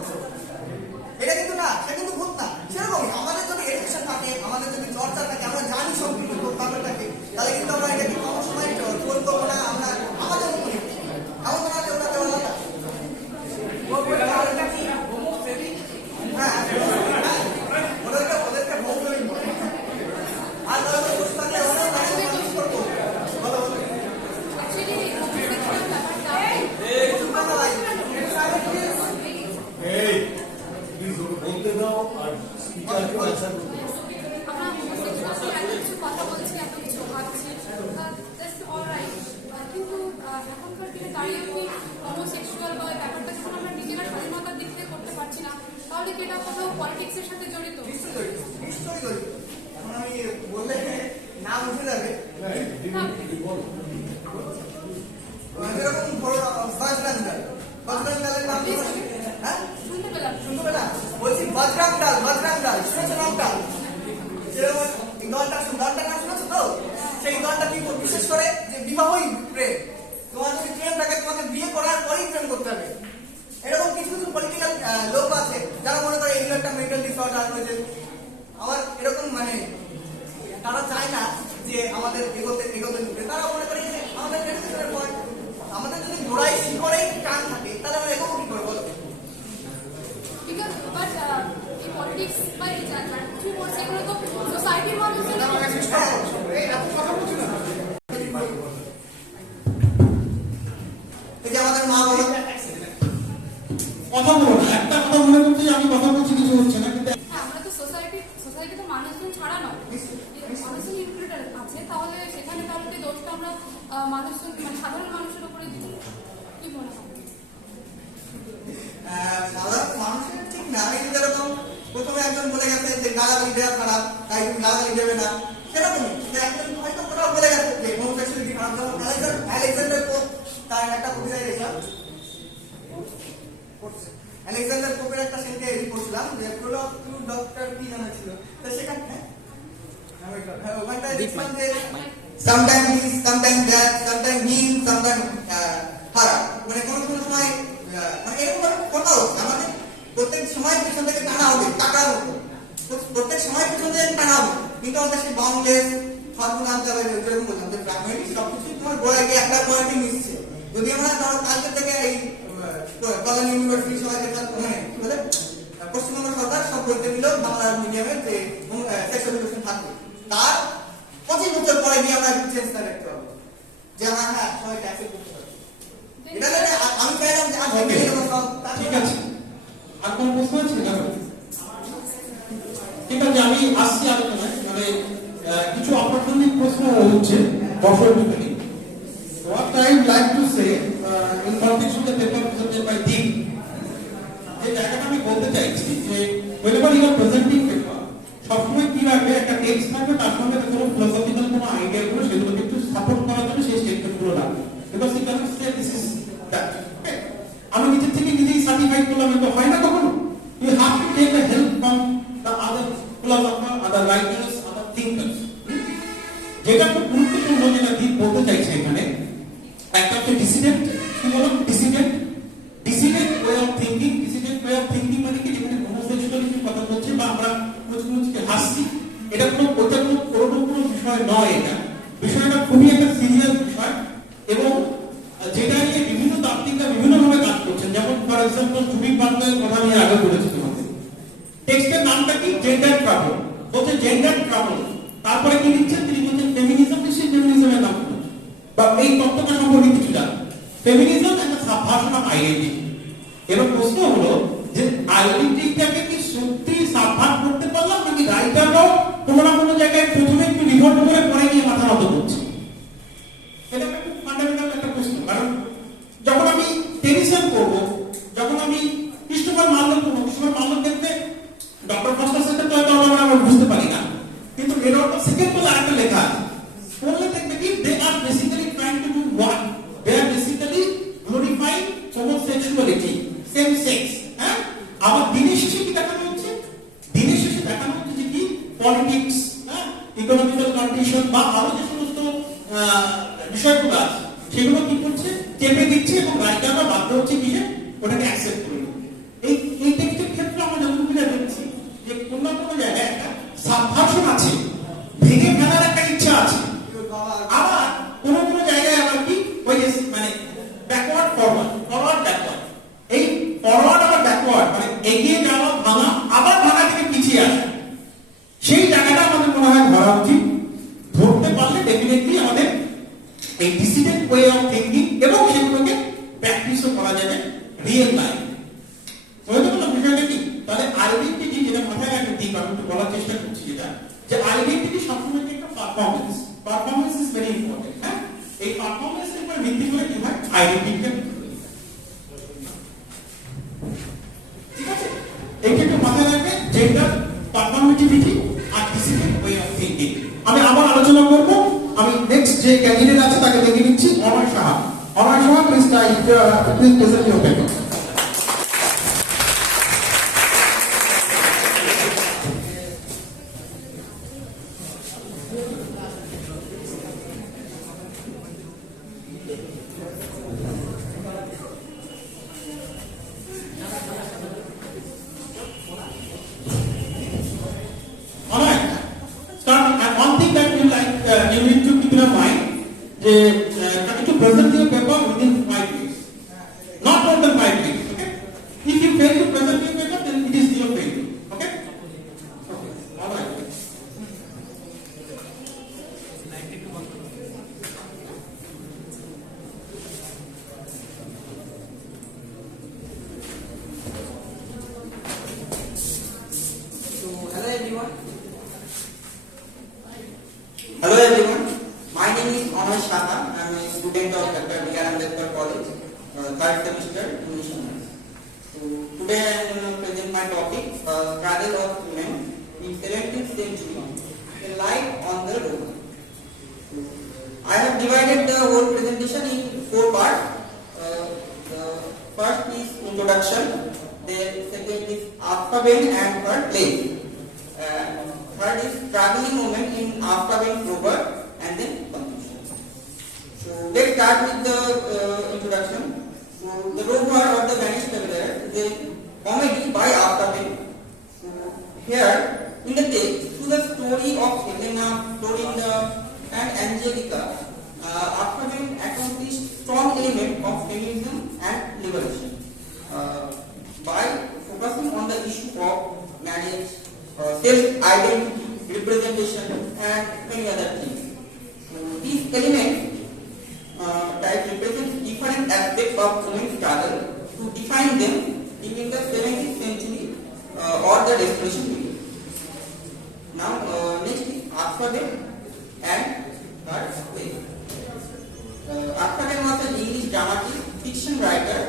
এটা কিন্তু না, সে কিন্তু ভূত না। সেরকমই আমাদের যদি এডুকেশন থাকে, আমাদের যদি চর্চা থাকে, আমরা জানি সব কিছু ব্যাপারটাকে, তাহলে কিন্তু আমরা এটাকে কোনো সময় ট্রোল করবো না। আমরা আমাদের মতো এমন না যে ওটা দেওয়া না। ওদেরকে ভৌগোলিক বলে আর বলতে দাও আর স্পিকারকে আনসার করতে দাও। আমরা এত কিছু কথা বলছি, এত কিছু ভাবছি, কিন্তু এখনকার দিনে দাঁড়িয়ে আমি হোমোসেক্সুয়াল বা ব্যাপারটা যখন আমরা নিজেরা স্বাধীনতার দিক থেকে করতে পারছি না, তাহলে কি এটা কোনো পলিটিক্সের সাথে জড়িত? নিশ্চয়ই জড়িত। এখন আমি বললে নাম উঠে যাবে। যেরকম বজরঙ্গালের নাম হ্যাঁ শুনতে পেলাম। শুনতে পেলাম, বলছি বজরঙ্গাল, বজরঙ্গাল শুনেছো নামটা? যেরকম এই দলটা নাম শুনেছো তো? সেই দলটা কি বিশেষ করে যে বিবাহই প্রেম, তোমার যদি প্রেম থাকে তোমাকে বিয়ে করার পরেই প্রেম করতে হবে। এরকম কিছু কিছু পলিটিক্যাল লোক আছে যারা মনে করে এগুলো একটা মেন্টাল ডিসঅর্ডার হয়েছে। আমার এরকম মানে তারা চায় না যে আমাদের এগোতে দিতে, তারা মনে করে যে আমাদের এডুকেশনের পয়েন্ট, আমাদের যদি গোড়ায় শিকড়েই টান থাকে তাহলে আমরা এগোবো কি করে বলো? এই পলিটিক্স বা এই কিছু করছে এগুলো তো সোসাইটির মানুষজন এই যে আমাদের মা বাবা কথা বলো না, একটা কথা মনে করছি আমি কথা বলছি কিছু হচ্ছে না, কিন্তু আমরা তো সোসাইটি তো মানুষজন ছাড়া নয়, মানুষজন ইনক্লুডেড আছে, তাহলে সেখানে তাহলে দোষটা আমরা মানুষজন মানে সাধারণ মানুষের উপরে দিব, কি মনে হয়? সাধারণ মানুষের ঠিক না। এই যেরকম প্রথমে একজন বলে গেছে যে গালাগালি দেওয়া খারাপ, তাই তুমি গালাগালি দেবে না, সেরকমই একজন হয়তো কোথাও বলে গেছে যে হোমোসেক্সুয়ালিটি খারাপ। যেমন আলেকজান্ডার পোপ তার একটা কবিতায় দেখলাম, আলেকজান্ডার পোপের একটা সেনকে পড়ছিলাম যে প্রলগ টু ডক্টর কি জানা ছিল, তো সেখানে ওখানটায় দেখলাম যে sometimes this, sometimes that, sometimes him, sometimes her, মানে কোনো সময় মানে এরকম কথা হচ্ছে আমাদের প্রত্যেক সময় পিছন থেকে টানা হবে টাকার মতো, প্রত্যেক সময় পিছন থেকে টানা হবে, কিন্তু আমাদের সেই বাউন্ডলেস ফর্মুলা আনতে হবে। যেরকম বললাম যে প্রাইমারি সবকিছু তোমার গোড়ায় গিয়ে একটা পয়েন্টে মিশছে। যদি আমরা ধরো কালকে থেকে এই কল্যাণ ইউনিভার্সিটি সবাইকে কি বলে পশ্চিমবঙ্গ সরকার সব বলতে দিল বাংলা মিডিয়ামে যে সেক্স এডুকেশন থাকবে, তার 25 বছর পরে গিয়ে আমরা চেঞ্জটা দেখতে পাবো যে আমরা হ্যাঁ সবাইকে অ্যাকসেপ্ট করতে পারবো। এটা আমি চাইলাম যে আজ ঠিক আছে। আর কোন প্রশ্ন আছে না? ঠিক আছে, আমি আসছি আলোচনায়। মানে কিছু অপ্রাসঙ্গিক প্রশ্ন হচ্ছে দর্শক থেকে। What I would like to say in context of the paper presented by Deep, যে জায়গাটা আমি বলতে চাইছি যে whenever you are presenting paper, সবসময় কি রাখবে, একটা টেক্সট থাকবে, তার সঙ্গে কোনো ফিলোসফিক্যাল কোনো idea the writers, other thinkers. যেটা খুব গুরুত্বপূর্ণ যেটা দিক বলতে চাইছে এখানে একটা হচ্ছে ডিসিডেন্ট, কি বললাম dissident way of thinking. Dissident way of thinking মানে কি, যেখানে হোমোসেক্সুয়ালিটির কথা বলছে বা আমরা মুচকি হাসছি, এটা কোনো বিষয় নয়। এটা বিষয়টা খুবই একটা সিরিয়াস বিষয় এবং যেটা নিয়ে বিভিন্ন তাত্ত্বিকরা বিভিন্নভাবে কাজ করছেন। যেমন ফর এক্সাম্পল জুবিন পান্ডের কথা নিয়ে আগে বলেছি তোমাদের, টেক্সটের নামটা কি, জেন্ডার ট্রাবল, বলছে জেন্ডার ট্রাবল। তারপরে কি লিখছেন তিনি, বলছেন ফেমিনিজম, নিশ্চয়ই ফেমিনিজমের নাম বা এই তত্ত্বটা সম্পর্কে কিছুটা, ফেমিনিজম একটা সাবভার্সন অফ আইডেন্টিটি। এবার প্রশ্ন হলো যে আইডেন্টিটিটাকে কি সত্যি সাবভার্ট করতে পারলাম নাকি রাইটাররাও কোনো না কোনো জায়গায় প্রথমে একটু রিভল্ট করে পরে গিয়ে মাথা নত করছে? এটা একটা খুব ফান্ডামেন্টাল একটা প্রশ্ন। কারণ যখন আমি টেনিসন করবো, যখন আমি ক্রিস্টোফার মার্লোর করবো, ক্রিস্টোফার মার্লোর ক্ষেত্রে ডক্টর ফস্টার সেটা তো হয়তো আমরা বুঝতে পারি না, কিন্তু এর অর্থ সেকেন্ড বলে আরেকটা লেখা আছে, পড়লে দেখবে কি they are basically trying to do what, they are basically glorifying homosexuality, same sex. হ্যাঁ, আবার দিনের শেষে কি দেখানো হচ্ছে, দিনের শেষে দেখানো হচ্ছে যে কি পলিটিক্স, হ্যাঁ, ইকোনমিক্যাল কন্ডিশন বা আরো যে সমস্ত বিষয়গুলো আছে সেগুলো কি করছে, চেপে দিচ্ছে এবং রাইটাররা বাধ্য হচ্ছে কি ওটাকে অ্যাকসেপ্ট করে নিতে। এই টেক্সটের ক্ষেত্রে আমরা যতটুকু দেখছি যে কোনো না কোনো জায়গায় একটা সাবভার্সন আছে, ভেঙে ফেলার একটা ইচ্ছা আছে। আবার কোনো কোনো জায়গায় আবার কি ওই যে মানে ব্যাকওয়ার্ড ফরওয়ার্ড, ফরওয়ার্ড ব্যাকওয়ার্ড, এই ফরওয়ার্ড আবার ব্যাকওয়ার্ড মানে এগিয়ে যাওয়া, ভাঙা, আবার ভাঙা থেকে পিছিয়ে আসা, সেই জায়গাটা আমাদের মনে হয় ধরা উচিত। ধরতে পারলে ডেফিনেটলি আমাদের এই ডিসিডেন্ট ওয়ে অফ থিঙ্কিং এবং সেগুলোকে প্র্যাকটিসও করা যাবে রিয়েল লাইফ। বুঝতে পারলাম বিষয়টা কি? তাহলে আইডেন্টিটি যেটা মাথায় রাখতে দিই, আমি একটু বলার চেষ্টা করছি যেটা, যে আইডেন্টিটি সবসময় একটা performance, performance is very important. হ্যাঁ, এই পারফরমেন্সের উপর ভিত্তি করে কি হয় আইডেন্টিটিটা, ঠিক আছে? এইটা একটু মাথায় রাখবে, জেন্ডার, পারফরমেটিভিটি আর ডিসিডেন্ট ওয়ে অফ থিঙ্কিং। আমি আবার আলোচনা করব। আমি নেক্সট যে ক্যান্ডিডেট আছে তাকে দেখে নিচ্ছি, Anay Saha. Anay Saha, please present your paper. You need to keep in mind try to present your paper within 5 weeks, not more than 5 weeks. Okay, if you fail to present your paper, then it is your failure. Okay, all right. So hello everyone. Hello everyone, my name is Anoy Saha. I am a student of Dr. B.R. Ambedkar College, third semester English Honours. So today I am going to present my topic, Struggle of Women in 17th Century, a light on the road. I have divided the whole presentation in 4 parts. The first is introduction, then second is Afkaben and her place. Third is traveling moment in Afkaben proverb, and then conclusion. So let's start with the introduction. So the Rover or the Vanished Traveler is a comedy by Afkaben. So here in the text, through the story of Helena, Florinda, and Angelica, Afkaben accomplished strong element of feminism and liberation by focusing on the issue of marriage, self-identity, representation, and many other things. So these elements that represent different aspects of women's struggle to define them during the 17th century or the Restoration period. Now, next is Afkaben and her place. Afkaben was an English dramatic fiction writer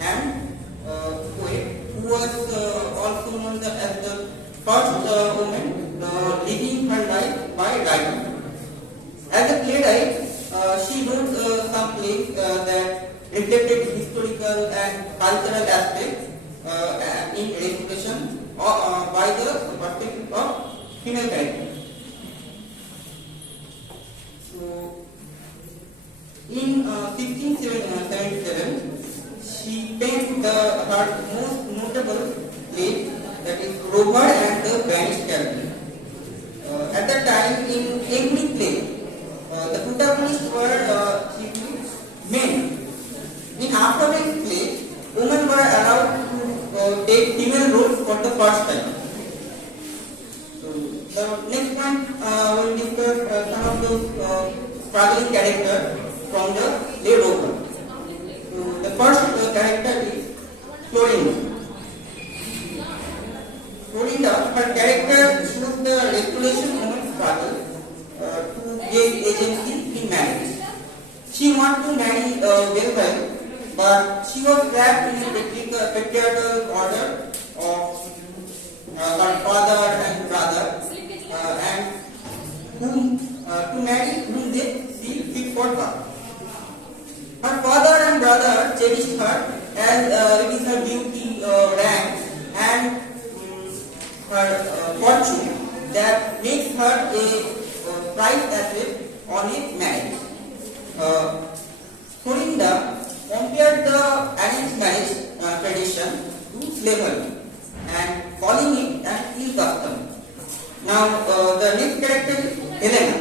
and poet who was also known as the first woman living her life by writing. As a playwright, she wrote some plays that reflected historical and cultural aspects in representation by the perspective of female female character. So, in 1577, she penned her most notable play, that is Rover and the Banished Captain. At that time, in every play, the protagonists were chiefly men. In afterwards play, women were allowed to take female roles for the first time. So, the next point will discuss some of those struggling characters from the play Rover. So, the first character is Florinda. Florinda, her character shows the restoration woman's struggle to gain agency in marriage. She wanted to marry well, but she was trapped in a patriarchal order of her father and brother, and to marry whom they see fit for her. Her father and brother cherished her as it is her beauty, rank, and her fortune that makes her a prized asset on a marriage. Florinda compared the arranged marriage tradition to slavery and calling it an ill custom. Now, the next character is Helena.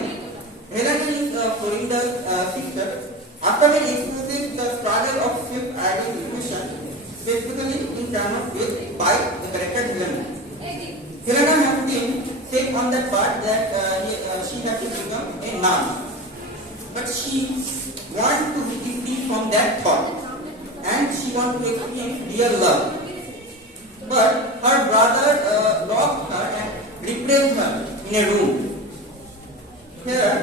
Helena is Florinda's sister. After it exposes the struggle of self-identification, specifically in terms of faith, by the character Helena. Helena has been set on that part that she has to become a nun, but she wants to be free from that thought, and she wants to experience real love. But her brother locked her and repressed her in a room. Here,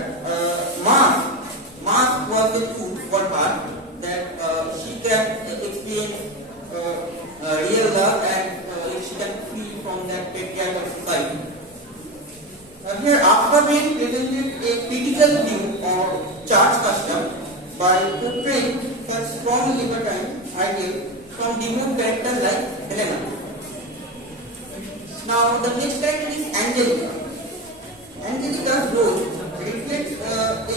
Mask was the tool for her that she can experience real love and she can free from that patriarchal society. Here, Aquaman presented a critical view of church custom by portraying such strong libertine ideals from devout characters like Helena. Now, the next character is Angelica. Angelica's role reflects a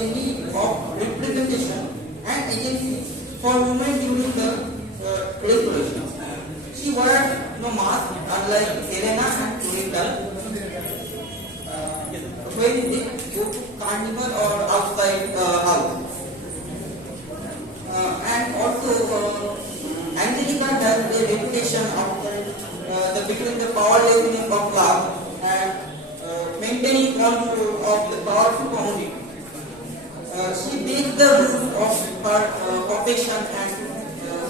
need of representation and agency for women during the Restoration. She wore no mask, unlike Helena and Florinda, when they go to carnival or outside house. And also, Angelica has a reputation of between the powerlessness of love and maintaining control of the powerful community. She breaks the rules of her profession and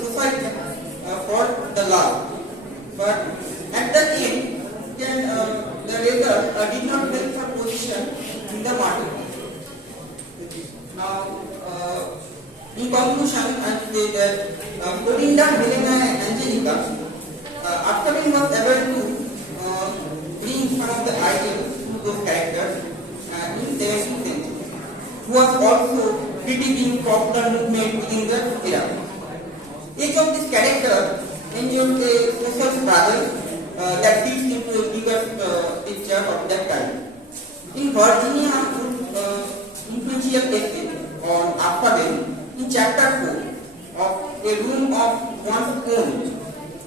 society for the love. But at the end, the result did not help her position in the market. Now, in conclusion, I say that Florinda, Helena, and Angelica, Octavian was able to bring some of the ideas to those characters in 17th century, who was also critiquing popular movement within the era. Each of these characters endured a social struggle that fits into a bigger picture of that time. In Virginia influential essay on Aquaman, in chapter 4 of A Room of One's Own,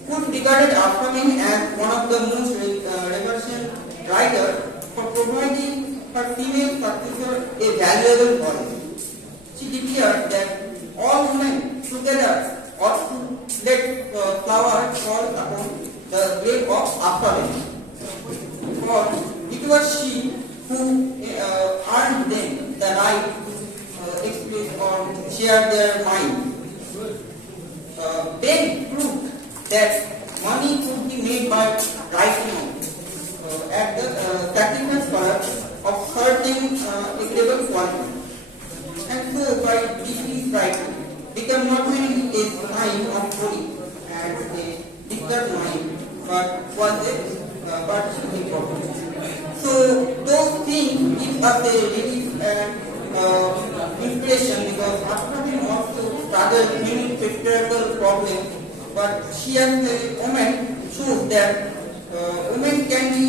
Wood regarded Aquaman as one of the most revolutionary writers for providing her female successor a valuable voice. She declared that all women together ought to let flowers fall upon the grave of Aquaman. For it was she who earned them the right to express or share their mind. They proved that money could be made by writing at the sacrifice of certain agreeable quality. And so by this writing become not only a sign of body and a disturbed mind, but was a virtue important. So those things give us a relief and inspiration, because Aquaman also struggled with many patriarchal problems, but she as a woman shows that women can do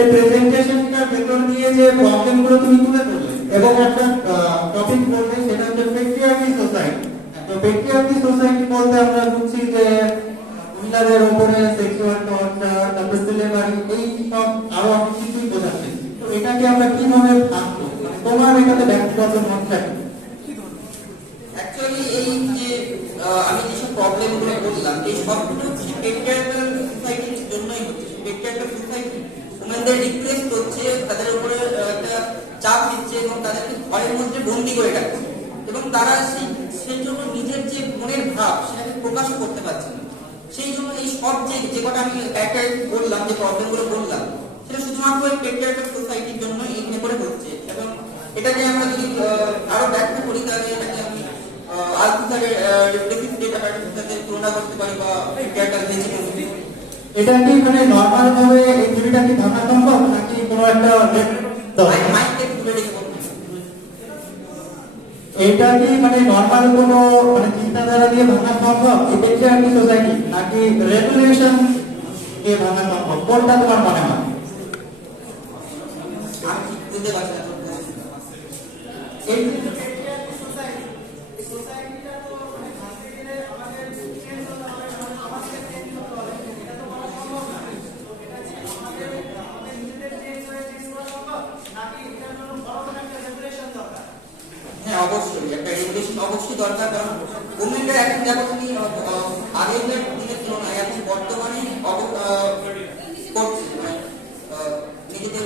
এই প্রেজেন্টেশনটার ভেতর দিয়ে যে প্রবলেমগুলো তুমি তুলে ধরলে এবং একটা টপিক বললে সেটা হচ্ছে পেট্রিয়ার্কি সোসাইটি। তো পেট্রিয়ার্কি সোসাইটি বলতে আমরা বুঝছি যে মহিলাদের উপরে সেক্সুয়াল টর্চার, তারপর স্লেভারি, এই সব আরো অনেক কিছুই বোঝাচ্ছে। তো এটাকে আমরা কিভাবে ভাববো, মানে তোমার এটাতে ব্যক্তিগত মত থাকে? অ্যাকচুয়ালি এই যে আমি যেসব প্রবলেমগুলো বললাম, এই সবগুলো হচ্ছে পেট্রিয়ার্কাল সোসাইটির জন্যই হচ্ছে। পেট্রিয়ার্কাল সোসাইটি ওমেনদের রিপ্রেস করছে, তাদের উপরে একটা চাপ দিচ্ছে এবং তাদেরকে ঘরের মধ্যে বন্দি করে রাখছে, এবং তারা সেই জন্য নিজের যে মনের ভাব সেটাকে প্রকাশ করতে পারছে না। সেই জন্য এই সব যে কটা আমি একটা বললাম, যে প্রবলেমগুলো বললাম, সেটা শুধুমাত্র এই পেট্রিয়ার্কাল সোসাইটির জন্য এখানে করে হচ্ছে। এবং এটাকে আমরা যদি আরো ব্যাখ্যা করি, তাহলে এটাকে আমি আলফিসারের রিপ্রেসিভ ডেটা প্যাটার্নের সাথে তুলনা করতে পারি, বা পেট্রিয়ার্কাল হেজিমনি। এটা কি মানে নরমাল ভাবে এই থিওরিটা কি ভাঙা সম্ভব, নাকি কোনো একটা মাইন্ডকে তুলে রেখে বলতে এটা কি মানে নরমাল কোনো মানে চিন্তাধারা দিয়ে ভাঙা সম্ভব এই পেট্রিয়ার্কি সোসাইটি, নাকি রেগুলেশন দিয়ে ভাঙা সম্ভব? কোনটা তোমার মনে হয়? আমি ঠিক বুঝতে পারছি না। এই সোসাইটিটা তো মানে ভাঙতে গেলে আমাদের চেঞ্জ হতে হবে, আমাদের চেঞ্জ হতে হবে, এটা তো করা সম্ভব না। তো এটা যে আমাদের নিজেদের চেঞ্জ করা সম্ভব, নাকি এটার জন্য বড় কোনো একটা রেগুলেশন দরকার? হ্যাঁ, অবশ্যই একটা রেগুলেশন অবশ্যই দরকার। কারণ ওমেনরা এখন দেখো তুমি আগের দিনের তুলনায় এখন বর্তমানে করছে, মানে নিজেদের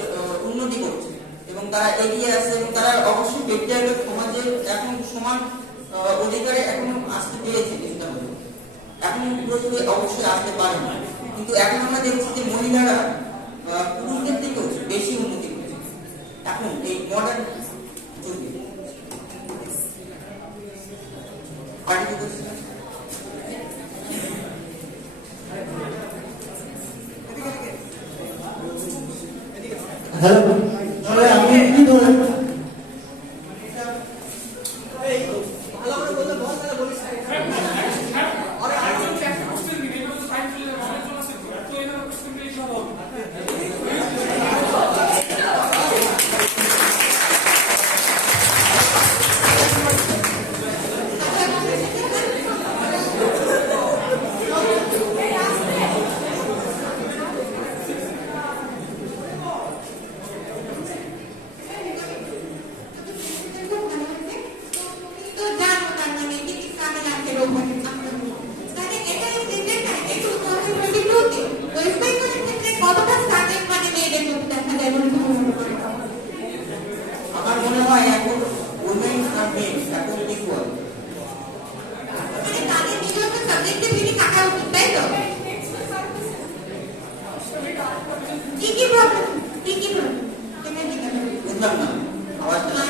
উন্নতি করছে এবং তারা এগিয়ে আসছে, এবং তারা অবশ্যই পেট্রিয়ার্কাল সমাজে এখন সমান অধিকারে এখন আসতে পেরেছে কিছুটা হলেও। এখন পুরোপুরি অবশ্যই আসতে পারে না, কিন্তু এখন আমরা দেখছি যে মহিলারা পুরুষদের থেকেও বেশি উন্নতি করছে এখন এই মডার্ন যুগে। হ্যালো, তাহলে আমি কি ধরে ভালো করে বললে বল, তাহলে বলিস না। আরে আরেকজন একটা কোশ্চেন দিন, এটা তো টাইম ফেলে অনেকজন আছে, তো এটা কোশ্চেন দিয়ে সব হবে। আমার মনে হয় এখন উইমেন আর মেন এখন ইকুয়াল। বুঝলাম না আওয়াজটা।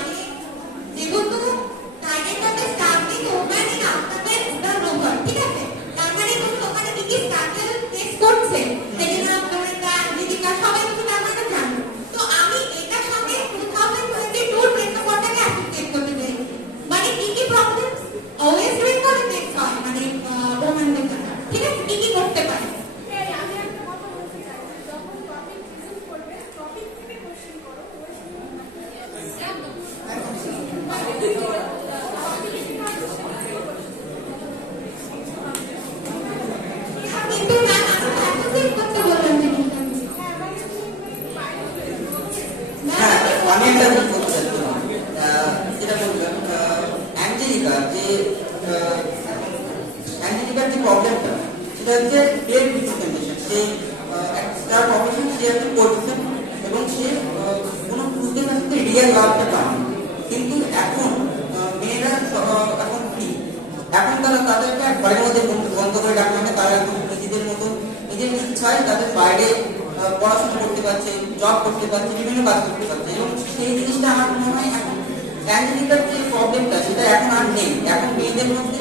Always doing politics, মানে ওমেনদের জন্য, ঠিক আছে? কি কি করতে পারে? আমি একটা কথা বলতে চাই, যখন টপিক প্রেজেন্ট করবে, টপিক থেকে কোশ্চেন করো, কিন্তু না অ্যাসোসিয়েট করতে বললাম যে হ্যাঁ, আমি একটা জিনিস বলতে চাচ্ছিলাম, যেটা বললাম অ্যাঞ্জেলিকার যে প্রবলেমটা, সেটা হচ্ছে পেড রিপ্রেজেন্টেশন। সে তার প্রফেশন সে একজন করছেন এবং সে কোনো পুরুষদের কাছ থেকে রিয়েল লাভটা পায়, কিন্তু এখন মেয়েরা এখন ফ্রি, এখন তারা তাদেরকে ঘরের মধ্যে বন্ধ করে রাখা হয়। তারা এখন নিজেদের মতো নিজের ইচ্ছায় তাদের বাইরে পড়াশোনা করতে পারছে, জব করতে পারছে, বিভিন্ন কাজ করতে পারছে, এবং সেই জিনিসটা আমার মনে হয় এখন অ্যাঞ্জেলিকার যে প্রবলেমটা সেটা এখন আর নেই। এখন মেয়েদের মধ্যে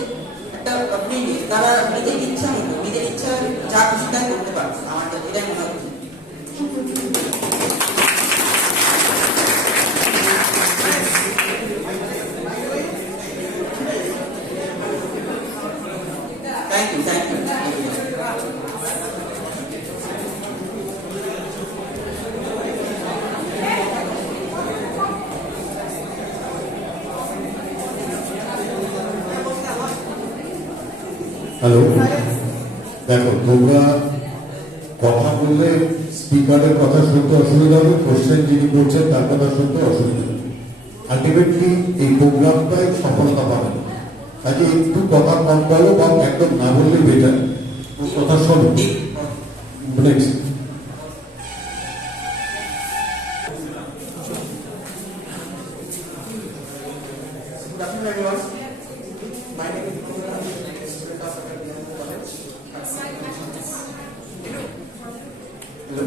একটা ফ্রিনেস, তারা নিজের ইচ্ছা মতো নিজের ইচ্ছা যা খুশি তাই করতে পারছে। আমার এটাই মনে হচ্ছে। Thank you, thank you. Hello, দেখো তোমরা কথা বললে স্পিকারের কথা শুনতে অসুবিধা হবে, কোশ্চেন যিনি করছেন তার কথা শুনতে অসুবিধা হবে। আলটিমেটলি এই প্রোগ্রামটাই সফলতা পাবে না। কাজে একটু কথা কম বলো বা একদম না বললে বেটার, কথা শোনো। Next. Good afternoon, everyone. My name is Kumar. I'm a student of Academic College. Hello.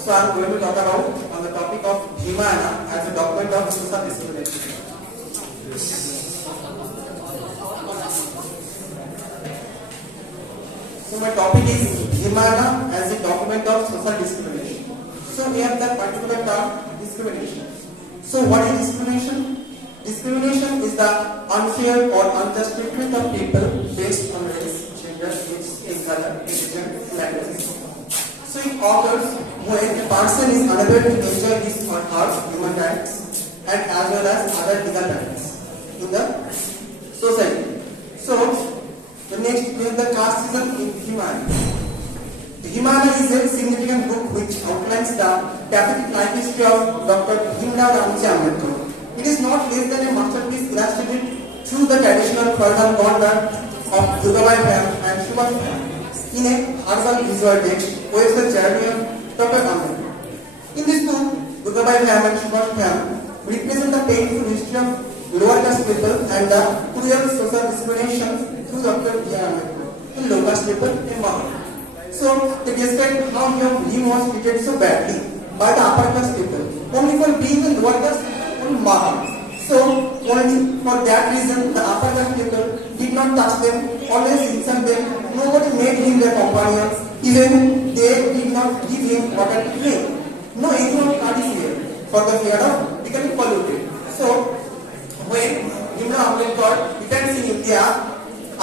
So I'm going to talk about on the topic of Vimana as a document of social discrimination. So my topic is Vimana as a document of social discrimination. So we have that particular term discrimination. So what is discrimination? Discrimination is the unfair or unjust treatment of people based on race, gender, age, skin color, religion, language. So it occurs when a person is unable to enjoy his or her human rights and as well as other legal rights in the society. So the next we have the casteism in Vimana. The Vimana is a significant book which outlines the pathetic life history of Dr. Bhimrao Ramji Ambedkar. It is not less than a masterpiece illustrated through the traditional feudal conduct of Dugabai Bham and Subhash Bham in a herbal visual text, where the journey of Dr. Ambedkar. In this book, Dugabai Bham and Subhash Bham represent the painful history of lower caste people and the cruel social discrimination through Dr. Ambedkar in low caste people in Maharashtra. So they describe how he was treated so badly by the upper caste people, only for being a lower caste in Maharashtra. So only for that reason the upper caste people did not touch them, always insult them, nobody made him their companion, even they did not give him water to drink. No economic card is here for the fear of becoming polluted. So when Bhimrao Ambedkar returns in India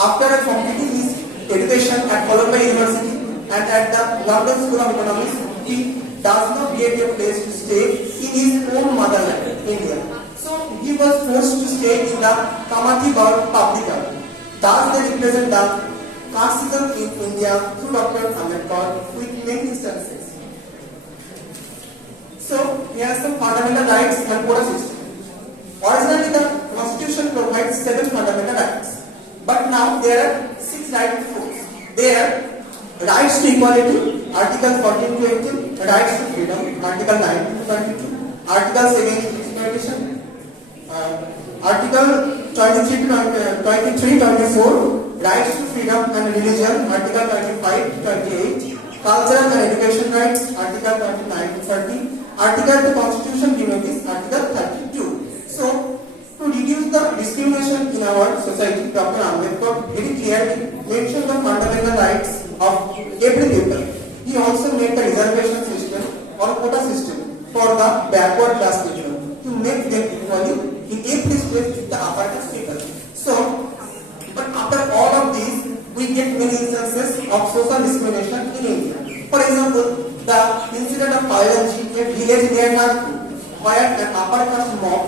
after completing his education at Columbia University and at the London School of Economics, he does not get a place to stay in his own motherland, India. So he was forced to stay in the Kamathi Bar Publica. Thus they represent the casteism in India through Dr. Ambedkar with many instances. So here are some fundamental rights and quota system. Originally the Constitution provides 7 fundamental rights, but now there are 6 rights to force. They are rights to equality, Article 14 to 18, rights to freedom, Article 19 to 22, Articles against exploitation, Article 23 to 24, rights to freedom and religion, Article 25 to 28, cultural and education rights, Article 29 to 30, Article to Constitution Remedies, Article 32. So to reduce the discrimination in our society, Dr. Ambedkar very clearly mentioned the fundamental rights of every people. He also made the reservation system or quota system for the backward class people to make them equally in every place with the upper class people. So, but after all of these, we get many instances of social discrimination in India. For example, the incident of Pailanji, a village near Nagpur, where an upper caste mob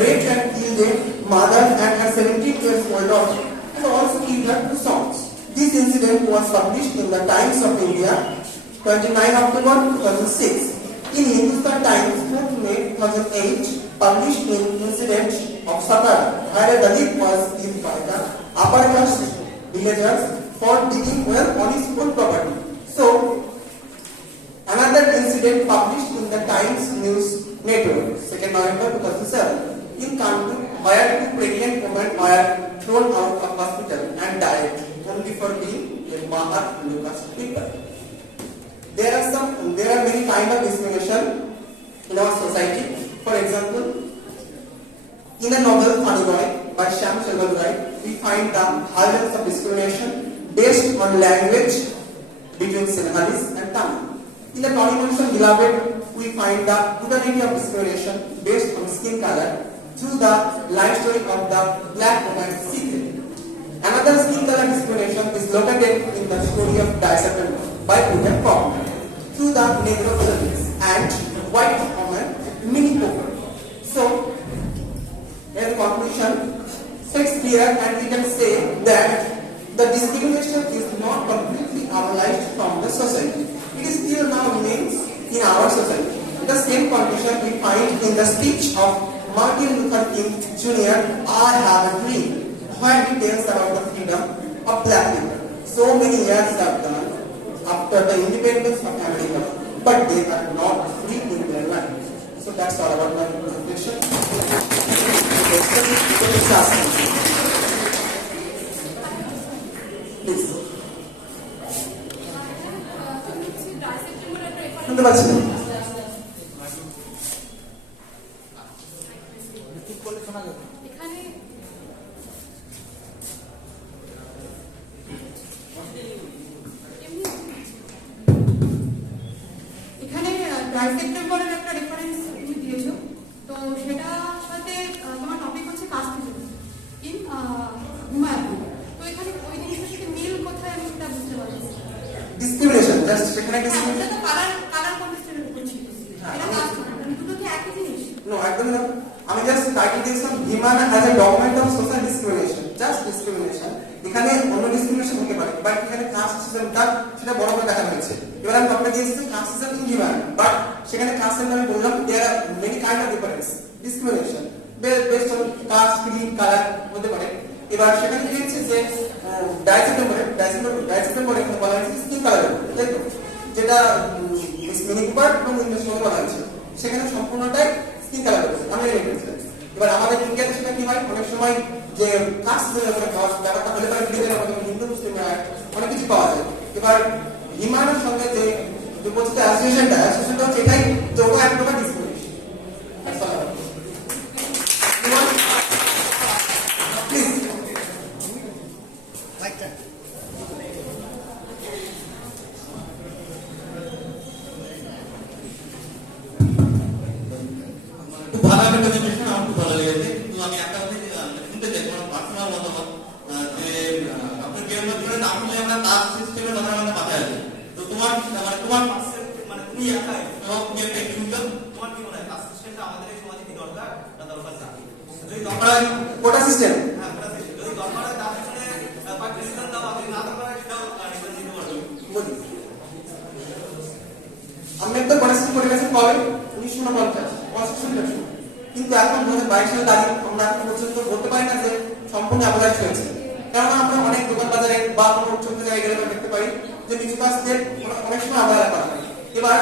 raped and killed a mother and her 17-year-old daughter, and also killed her 2 sons. This incident was published in the Times of India, 29 October 2006. In Hindustan Times, 4th May 2008, published in Incident of Satara, where a Dalit was killed by the upper caste villagers for digging well on his own property. So, another incident published in the Times News Network, 2nd November 2007, in Kanpur, where 2 pregnant women were thrown out of hospital and died only for being a Mahar low caste people. There are many kinds of discrimination in our society. For example, in the novel Funny Boy by Shyam Shelvadurai, we find the violence of discrimination based on language between Sinhalese and Tamil. In the Toni Morrison Beloved, we find the brutality of discrimination based on skin color through the life story of the black woman Secret. Another skin color discrimination is located in the story of Disappointment by Peter Faulkner through the Negro service and white woman Minnie Cooper. So, as a conclusion, so it's clear and we can say that the discrimination is not completely abolished from the society. It is still now remains in our society. The same condition we find in the speech of Martin Luther King Jr. I have a dream, where he tells about the freedom of black people. So many years have gone after the independence of America, but they are not free in their life. So that's all about my presentation. Please. শুনতে পাচ্ছি না। এখানে এখানে ড্রাই সেপ্টেম্বরের একটা রেফারেন্স তুমি দিয়েছো, তো সেটার সাথে তোমার টপিক হচ্ছে কাস্টিজম ইন হুমায়ুন। তো এখানে ওই জিনিসটার সাথে মিল কোথায় আমি সেটা বুঝতে পারছি। ডিসক্রিমিনেশন জাস্ট সেখানে এটা তো কালার কন্টেস্টের উপর ছিল, এটা কাস্টিজম, দুটো কি একই জিনিস? নো, একদমই না। আমি জাস্ট টাইটেল দিয়েছিলাম human as a document of social discrimination, just discrimination. এখানে অন্য ডিসক্রিমিনেশন হতে পারে, বাট এখানে কাস্ট সিস্টেমটা সেটা বড় করে দেখা হয়েছে। এবার আমি টপিক দিয়েছি caste system in human, but সেখানে কাস্ট সিস্টেম আমি বললাম there are many kind of difference discrimination based on caste, creed, colour হতে পারে। এবার সেখানে কি হচ্ছে যে ডাইসেপ্টেম্বরে এখানে বলা হয়েছে স্কিন কালার, তাই তো, যেটা মিস মিনি কুপার এবং ইংলিশ মধ্যে বলা হয়েছে, সেখানে সম্পূর্ণটাই স্কিন কালার হচ্ছে। আমি রেখেছি। এবার আমাদের ইন্ডিয়াতে সেটা কি হয়, অনেক সময় যে কাস্ট ব্যাপারটা হলে পারে হিন্দু মুসলিম অনেক কিছু পাওয়া যায়। এবার হিমানের সঙ্গে যে বলছে অ্যাসোসিয়েশনটা হচ্ছে এটাই যোগ এক প্রকার ডিসক্রিমিনেশন। প্লিজ ভালো একটা প্রেজেন্টেশন, আমার খুব ভালো লেগেছে। তো আমি একটা কথা শুনতে চাই তোমার পার্সোনাল মতামত, যে আপনার কেমন আসলে আমরা কাস্ট সিস্টেমের কথা আমাদের মাথায় আছে, তো তোমার তুমি একাই এবং তুমি একটা ইন্ডিভিজুয়াল, তোমার কি মনে হয় কাস্ট সিস্টেমটা আমাদের এই সমাজে কি দরকার না দরকার না? যদি দরকার হয় কোটা সিস্টেম, হ্যাঁ কোটা সিস্টেম যদি দরকার হয় তার পিছনে পাকিস্তান দাও, আপনি না দরকার হয় সেটাও নিতে পারবেন। আম্বেদকর কোটা সিস্টেম করে গেছেন কবে? 1949 কিন্তু এখন 2022 সালে দাঁড়িয়ে আমরা এখন পর্যন্ত বলতে পারি না যে সম্পূর্ণ অ্যাবলিশ হয়েছে। কেননা আমরা অনেক দোকান বাজারে বা কোনো ছোট জায়গায় গেলে দেখতে পাই যে নিচু কাস্টের অনেক সময় অবহেলা করা হয়। এবার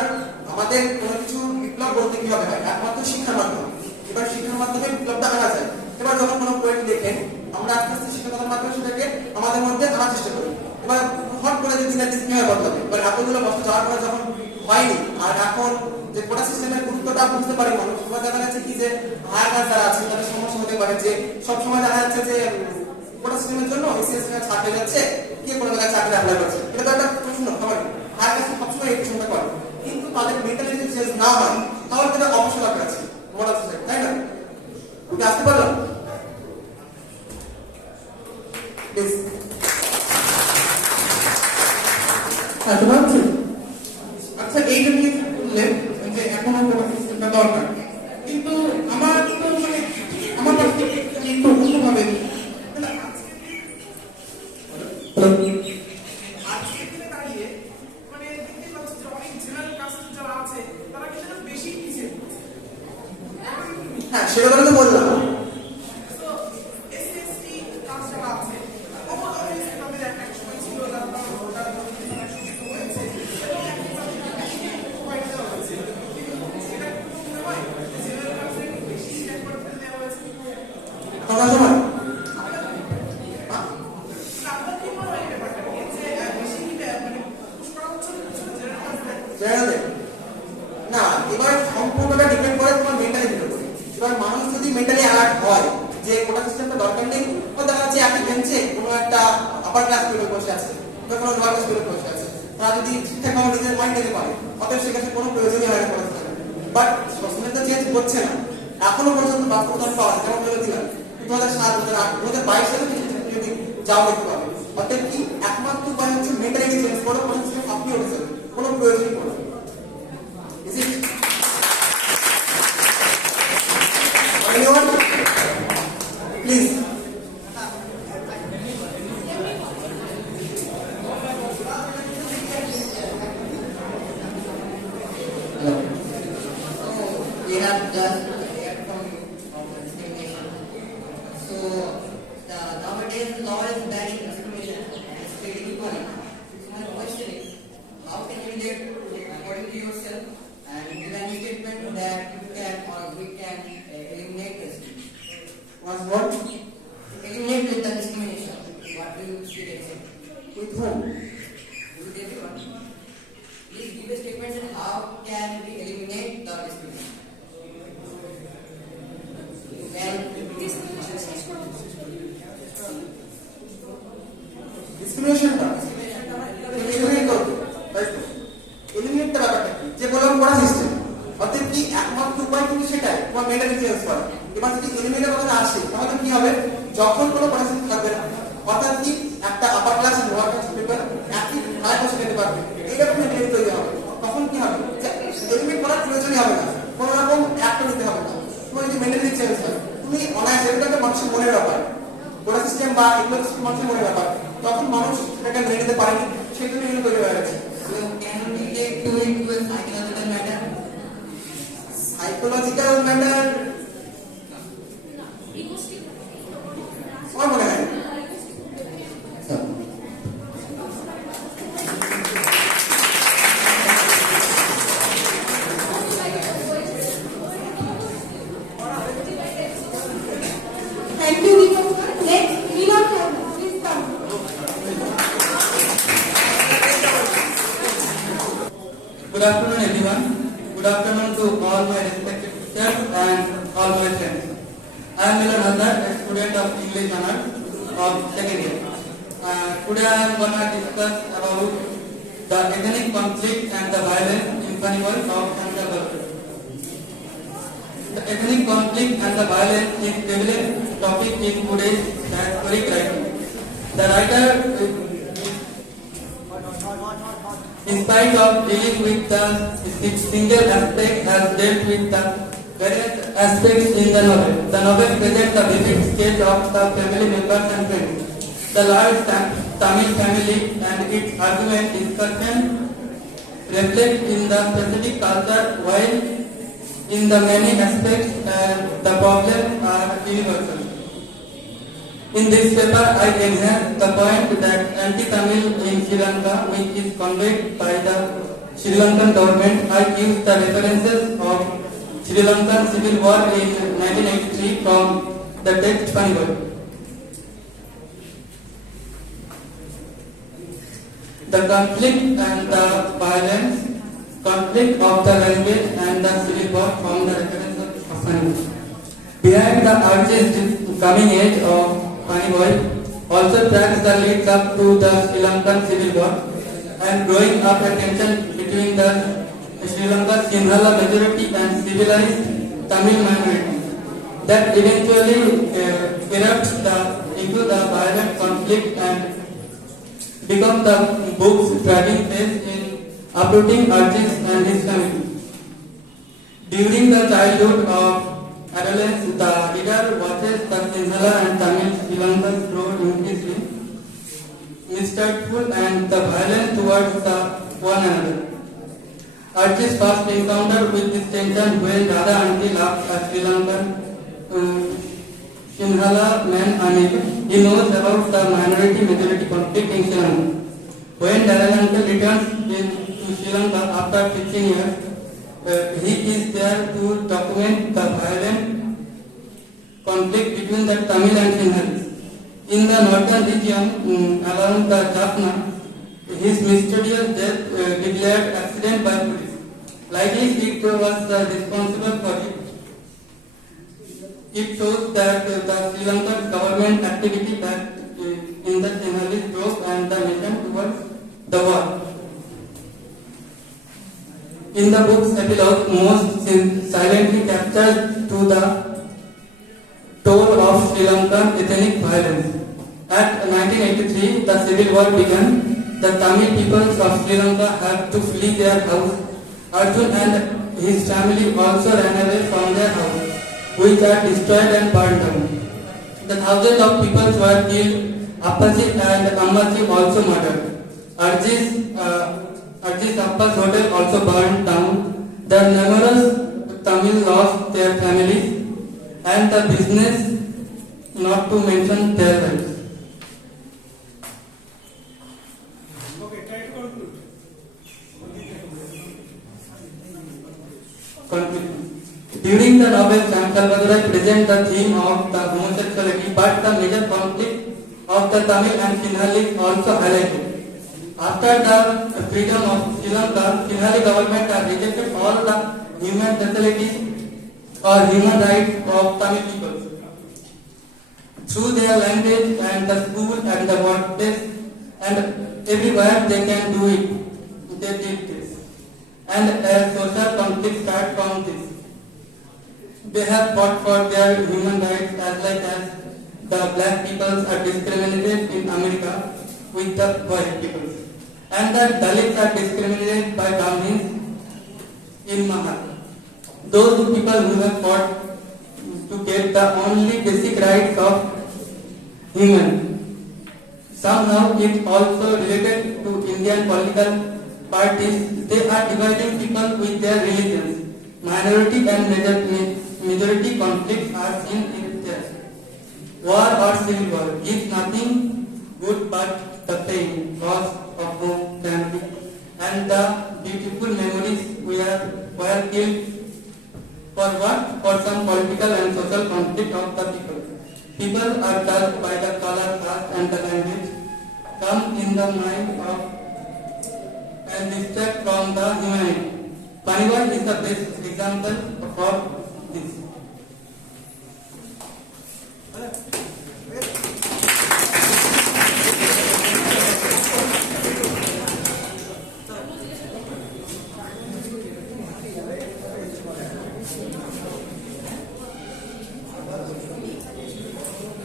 আমাদের কোনো কিছু বিপ্লব বলতে কি হবে, একমাত্র শিক্ষার মাধ্যমে। এবার শিক্ষার মাধ্যমে বিপ্লবটা আনা যায়। এবার যখন কোনো পোয়েট লেখেন, আমরা আস্তে আস্তে শিক্ষকতার মাধ্যমে সেটাকে আমাদের মধ্যে আনার চেষ্টা করি। এবার হট করে যে দিনের দিন কিভাবে বদলাবে, এবার এতগুলো বছর যাওয়ার পরে যখন হয়নি, আর এখন যে কোটা সিস্টেমের গুরুত্বটা বুঝতে পারি মানুষ, এবার দেখা যাচ্ছে কি যে হায়ার ক্লাস যারা আছে তাদের সমস্যা হতে পারে যে সবসময় দেখা যাচ্ছে যে কোটা সিস্টেমের জন্য এসএসসি ছাড় হয়ে যাচ্ছে, কে কোনো জায়গায় চাকরি অ্যাপ্লাই করছে, এটা তো একটা প্রশ্ন খাবার। হায়ার ক্লাস সবসময় এই প্রশ্নটা করে, কিন্তু তাদের মেন্টালিটি চেঞ্জ না হয় তাহলে তাদের অবশ্যই দরকার আছে মডার্ন সোসাইটি, তাই না? তুমি আসতে পারলাম প্লিজ। আচ্ছা, এইটা নিয়ে বললেন যে এখনো কোনো সিস্টেমটা দরকার, কিন্তু আমার তো মানে আমার কাছে একটু অন্যভাবে আজকের দিনে দাঁড়িয়ে মানে দেখতে পাচ্ছি যে অনেক জেনারেল কাস্ট যারা আছে তারা কিন্তু বেশি পিছিয়ে পড়ছে। হ্যাঁ, সেটা তো বললাম। তো এসএসটি কাস্ট যারা আছে অবশ্যই তাদের একটা সময় ছিল যারা ওটা হয়েছে এবং একটা হয়েছে, কিন্তু সেটা মনে হয় জেনারেল কাস্টে বেশি একবার দেওয়া হয়েছে। কথা সময় না, এবার সম্পূর্ণটা ডিপেন্ড করে তোমার মেন্টালিটির উপরে। এবার মানুষ যদি মেন্টালি অ্যালার্ট হয় যে কোটা সিস্টেমটা দরকার নেই, ও দেখা যাচ্ছে একই বেঞ্চে কোনো একটা আপার ক্লাস স্টুডেন্ট বসে আছে বা কোনো লোয়ার ক্লাস স্টুডেন্ট বসে আছে, তারা যদি ঠিকঠাক ভাবে নিজের মাইন্ড দিতে পারে, অতএব সেক্ষেত্রে কোনো প্রয়োজনই হয় না কোটা সিস্টেম। বাট সবসময় তো চেঞ্জ হচ্ছে না, এখনো পর্যন্ত বাস্তবতা পাওয়া যায়। যেমন বলে দিলাম 2007, 2008, 2022 সালে যদি যাও দেখতে পাবে। অতএব কি একমাত্র উপায় হচ্ছে মেন্টালিটি চেঞ্জ করো, কোটা সিস্টেম আপনি উঠে যাবে, কোনো প্রয়োজনই পড়বে। Is it? Anyone? Please. just heard from you of discrimination. So nowadays the law is banning discrimination and spreading equality. So my question is, how can you live according to yourself and give any statement that you can or we can eliminate this? What? Eliminate the discrimination. What do you say? With whom? With everyone. Please give a statement on how can we eliminate the discrimination. ডিসক্রিমিনেশনটা eliminate করতে eliminate করা ব্যাপারটা কি যে বললাম পড়া সিস্টেম অর্থাৎ কি একমাত্র উপায় কিন্তু সেটাই তোমার মেন্টালি চেঞ্জ করা এবার যদি এলিমিনেটের কথা আসে তাহলে কি হবে যখন কোনো পড়া সিস্টেম থাকবে না অর্থাৎ কি একটা আপার ক্লাস আর লোয়ার ক্লাস পেপার একই ভাই বসে নিতে পারবে এইরকম মেন্টালি তৈরি হবে তখন কি হবে যে এলিমিনেট করার প্রয়োজনই হবে না কোনো রকম অ্যাক্ট নিতে হবে না তোমার যদি মেন্টালি চেঞ্জ হয় তুমি অনায়াসে এটা একটা মানুষের মনের ব্যাপার পড়া সিস্টেম বা এগুলো মানুষের মনের ব্যাপার তখন মানুষ সেটাকে মেনে নিতে পারেনি সেই জন্য এগুলো তৈরি হয়ে গেছে So can we take to it to a psychological matter? Psychological matter আমার মনে হয় Thank you, Deepak sir. Next, Vinod sir, please come. Good afternoon, everyone. Good afternoon to all my respected teachers and all my friends. I am Milan Hazar, a student of English Honours of second year. Today I am going to discuss about the ethnic conflict and the violence in Panipal of Central Bangalore. The ethnic conflict and the violence is prevalent topic in today's historic writing. The writer, in spite of dealing with the single aspect, has dealt with the various aspects in the novel. The novel presents a vivid sketch of the family members and friends. The large Tamil family and its argument discussion reflect in the specific culture, while in the many aspects the problems are universal. In this paper, I enhance the point that anti-Tamil in Sri Lanka, which is conveyed by the Sri Lankan government, I use the references of Sri Lankan Civil War in 1983 from the text Panipal. The conflict and the violence, conflict of the language and the civil war from the references of Panipal. Behind the artist's coming age of Panipal also tracks the leads up to the Sri Lankan Civil War and growing up a tension between the Sri Lanka Sinhala majority and civilized Tamil minority that eventually erupts into the violent conflict and become the book's driving force in uprooting artists and his family. During the childhood of adolescence, the reader watches the Sinhala and Tamil Sri Lanka's grow increasingly mistrustful and the violence towards one another. Archie's first encounter with this tension when Radha auntie laughs at Sri Lankan Sinhala man unable. He knows about the minority-majority conflict in Sri Lanka. When Radha uncle returns to Sri Lanka after 15 years, he is there to document the violent conflict between the Tamil and Sinhalese. In the northern region around the Jaffna, his mysterious death declared accident by police. Likely it was responsible for it. It shows that the Sri Lankan government activity that in the Sinhalese group and the nation towards the war. In the book's epilogue, most silently captures to the toll of Sri Lankan ethnic violence. At 1983, the civil war began. The Tamil peoples of Sri Lanka had to flee their house. Arjun and his family also ran away from their house, which are destroyed and burned down. The thousands of people were killed. Appaji and Ammaji also murdered. Arji's Appa's hotel also burned down. The numerous Tamil lost their families and the business, not to mention their lives. Okay, try to conclude. Conclusion. During the novel, Sam Salvador presents the theme of the homosexuality, but the major conflict of the Tamil and Sinhalese also highlighted. After the freedom of Sri Lanka, Sinhalese government has rejected all the human facilities or human rights of Tamil people. Through their language and the school and the workplace and everywhere they can do it. They did this. And a social conflict starts from this. They have fought for their human rights as like as the black peoples are discriminated in America with the white peoples. And the Dalits are discriminated by Brahmins in Maharashtra. Those people who have fought to get the only basic rights of human. Somehow it also related to Indian political parties. They are dividing people with their religions. Minority and majority conflicts are seen in there. War or civil war gives nothing good but the pain, loss of home, family, and the beautiful memories were killed for what? For some political and social conflict of the people. People are judged by the color, caste, and the language. Come in the mind of and distract from the humanity. Paniwal is the best example for this.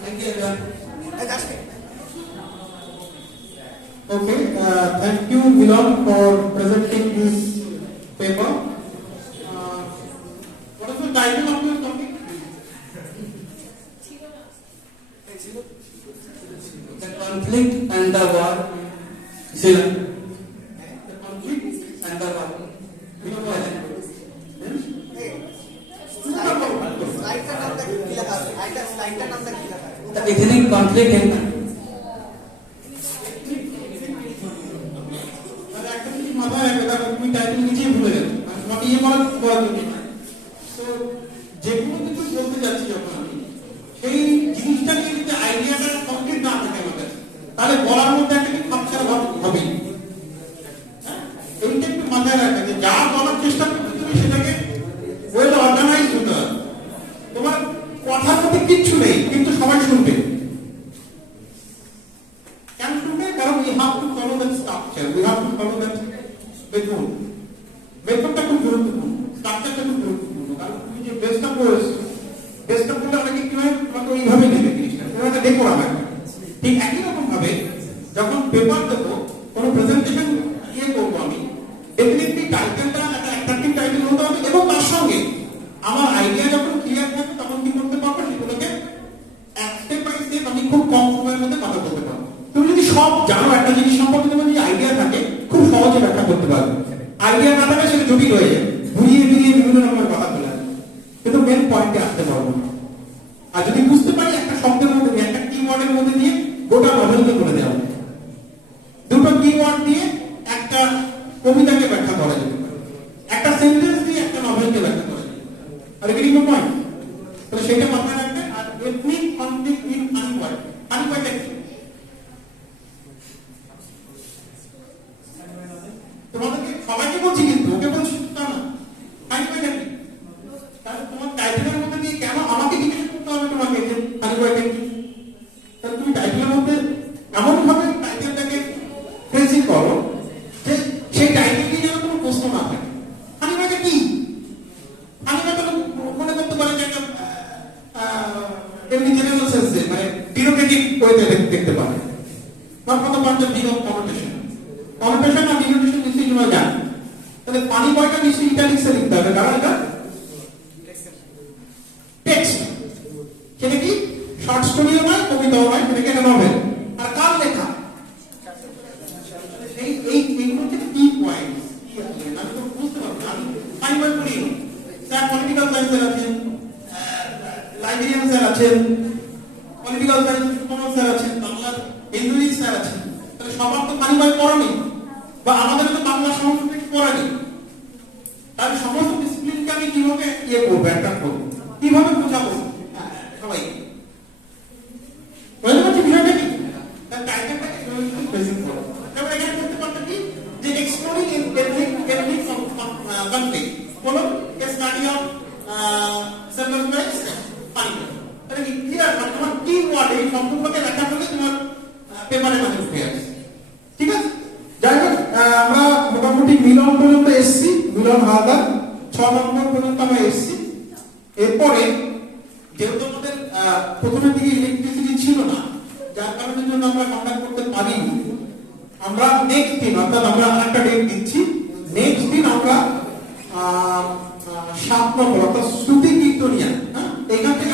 Thank you, everyone. Okay, thank you, Milan, for presenting this paper. What is the title of your topic? The conflict and the war. Sri Lanka. The conflict And the war. The ethnic conflict in মাথায় রাখবে, তুমি টাইটেল নিজেই ভুলে যাবে, তোমাকে ইয়ে করার প্রয়োজন নেই। তো যেগুলো কিছু বলতে যাচ্ছি যখন আমি, সেই জিনিসটাকে যদি আইডিয়াটা কমপ্লিট না থাকে আমার কাছে, তাহলে বলার মধ্যে একটা কি খরচা হবেই। এইটা একটু মাথায় রাখবে যে যা বলার চেষ্টা করতে তুমি সেটাকে ওয়েল অর্গানাইজ হতে হবে। তোমার কথার মধ্যে কিচ্ছু নেই, কিন্তু সবাই শুনবে। কেন শুনবে? কারণ we have to follow that structure, we have to follow that method. মেথডটা খুব গুরুত্বপূর্ণ, স্ট্রাকচারটা খুব গুরুত্বপূর্ণ। কারণ তুমি যে বেসটা পড়েছো, বেসটা পড়লে আমাকে কি হয়, তোমাকে ওইভাবে নেবে জিনিসটা, তোমার একটা ডেকোর আমার। ঠিক একই রকম ভাবে যখন পেপার দেবো, কোনো প্রেজেন্টেশন ইয়ে করবো আমি, ডেফিনেটলি টাইটেলটা একটা অ্যাট্রাকটিভ টাইটেল হতে হবে এবং তার সঙ্গে আমার আইডিয়া যখন ক্লিয়ার থাকবে তখন কি করতে পারবো, সেগুলোকে স্টেপ বাই স্টেপ আমি খুব কম সময়ের মধ্যে কথা বলতে পারবো। তুমি যদি সব জানো একটা জিনিস সম্পর্কে, তোমার যদি আইডিয়া থাকে খুব সহজে ব্যাখ্যা করতে পারবে। আইডিয়া না থাকলে সেটা জটিল হয়ে যায়, ঘুরিয়ে ফিরিয়ে বিভিন্ন রকমের কথা বলে আসবে, কিন্তু মেন পয়েন্টে আসতে পারবো না। আর যদি বুঝতে পারি একটা শব্দের মধ্যে দিয়ে, একটা কিওয়ার্ডের মধ্যে দিয়ে গোটা নভেলকে করে দেওয়া হবে। দুটো কিওয়ার্ড দিয়ে একটা কবিতাকে ব্যাখ্যা করা যেতে পারে, একটা সেন্টেন্স দিয়ে একটা নভেলকে ব্যাখ্যা করা যেতে পারে। আর এগুলি কোনো পয়েন্ট, তাহলে সেটা মাথায় রাখবে। আর এথনিক কনফ্লিক্ট ইন আনওয়ার্ড, আনওয়ার্ড কি তোমাদেরকে সবাইকে বলছি, কিন্তু ওকে বলছি তা না। আনওয়ার্ড কি? তাহলে তোমার টাইটেলের মধ্যে দিয়ে কেন আমাকে জিজ্ঞেস করতে হবে তোমাকে যে আনওয়ার্ড কি? তাহলে তুমি টাইটেলের মধ্যে এমন ভাবে টাইটেলটাকে ফ্রেজিং করো যে সেই টাইটেল নিয়ে যেন কোনো প্রশ্ন না থাকে। আনওয়ার্ড কি? আনওয়ার্ড মনে করতে পারে যে একটা এমনি জেনারেল সেন্সে, মানে ডিনোটেটিভ ওয়েতে দেখতে পারে। Not for the point of view of connotation. Connotation আর denotation নিশ্চয়ই তোমরা জানো। তাহলে পানি বয়টা নিশ্চয়ই ইটালিক্সে লিখতে হবে, কারণ এটা টেক্সট। সেটা কি শর্ট স্টোরিও নয়, কবিতাও নয়, সেটাকে একটা নভেল। আর কার লেখা? এইগুলো হচ্ছে কি পয়েন্ট, আমি তো বুঝতে পারবো না, আমি বই পড়ি। স্যার পলিটিক্যাল সায়েন্সের আছেন, লাইব্রেরিয়ান স্যার আছেন, পলিটিক্যাল সায়েন্স কমন স্যার আছেন, বাংলার ইংরেজি স্যার আছেন। তাহলে সবার তো পানিবাই পড়া নেই, বা আমাদের তো বাংলা সংস্কৃতি পড়া নেই। তাহলে সমস্ত ডিসিপ্লিনকে আমি কিভাবে করবো, একটা করবো, কিভাবে বোঝাবো সবাই? বুঝতে পারছি বিষয়টা কি? তার টাইটেলটাকে প্রেজেন্ট করো। তারপরে এখানে করতে পারতো কি, যে এক্সপ্লোরিং এথনিক কনফ্লিক্ট, বলো স্টাডি অফ সার্কাসমাইজ পানিবাই। তাহলে কি ক্লিয়ার, মানে তোমার কি ওয়ার্ড এই সম্পূর্ণকে ব্যাখ্যা করলে তোমার পেপারের মাঝে উঠে আসে। ঠিক আছে, যাই হোক আমরা মোটামুটি মিলন পর্যন্ত এসছি, মিলন হালদার 6 নম্বর পর্যন্ত আমরা এসছি। এরপরে যেহেতু আমাদের প্রথমের দিকে ইলেকট্রিসিটি ছিল না, যার কারণে জন্য আমরা কন্ট্যাক্ট করতে পারিনি, আমরা নেক্সট দিন, অর্থাৎ আমরা আরেকটা ডেট দিচ্ছি, নেক্সট দিন আমরা 7 নম্বর অর্থাৎ শ্রুতি কীর্তনিয়া, এখান থেকে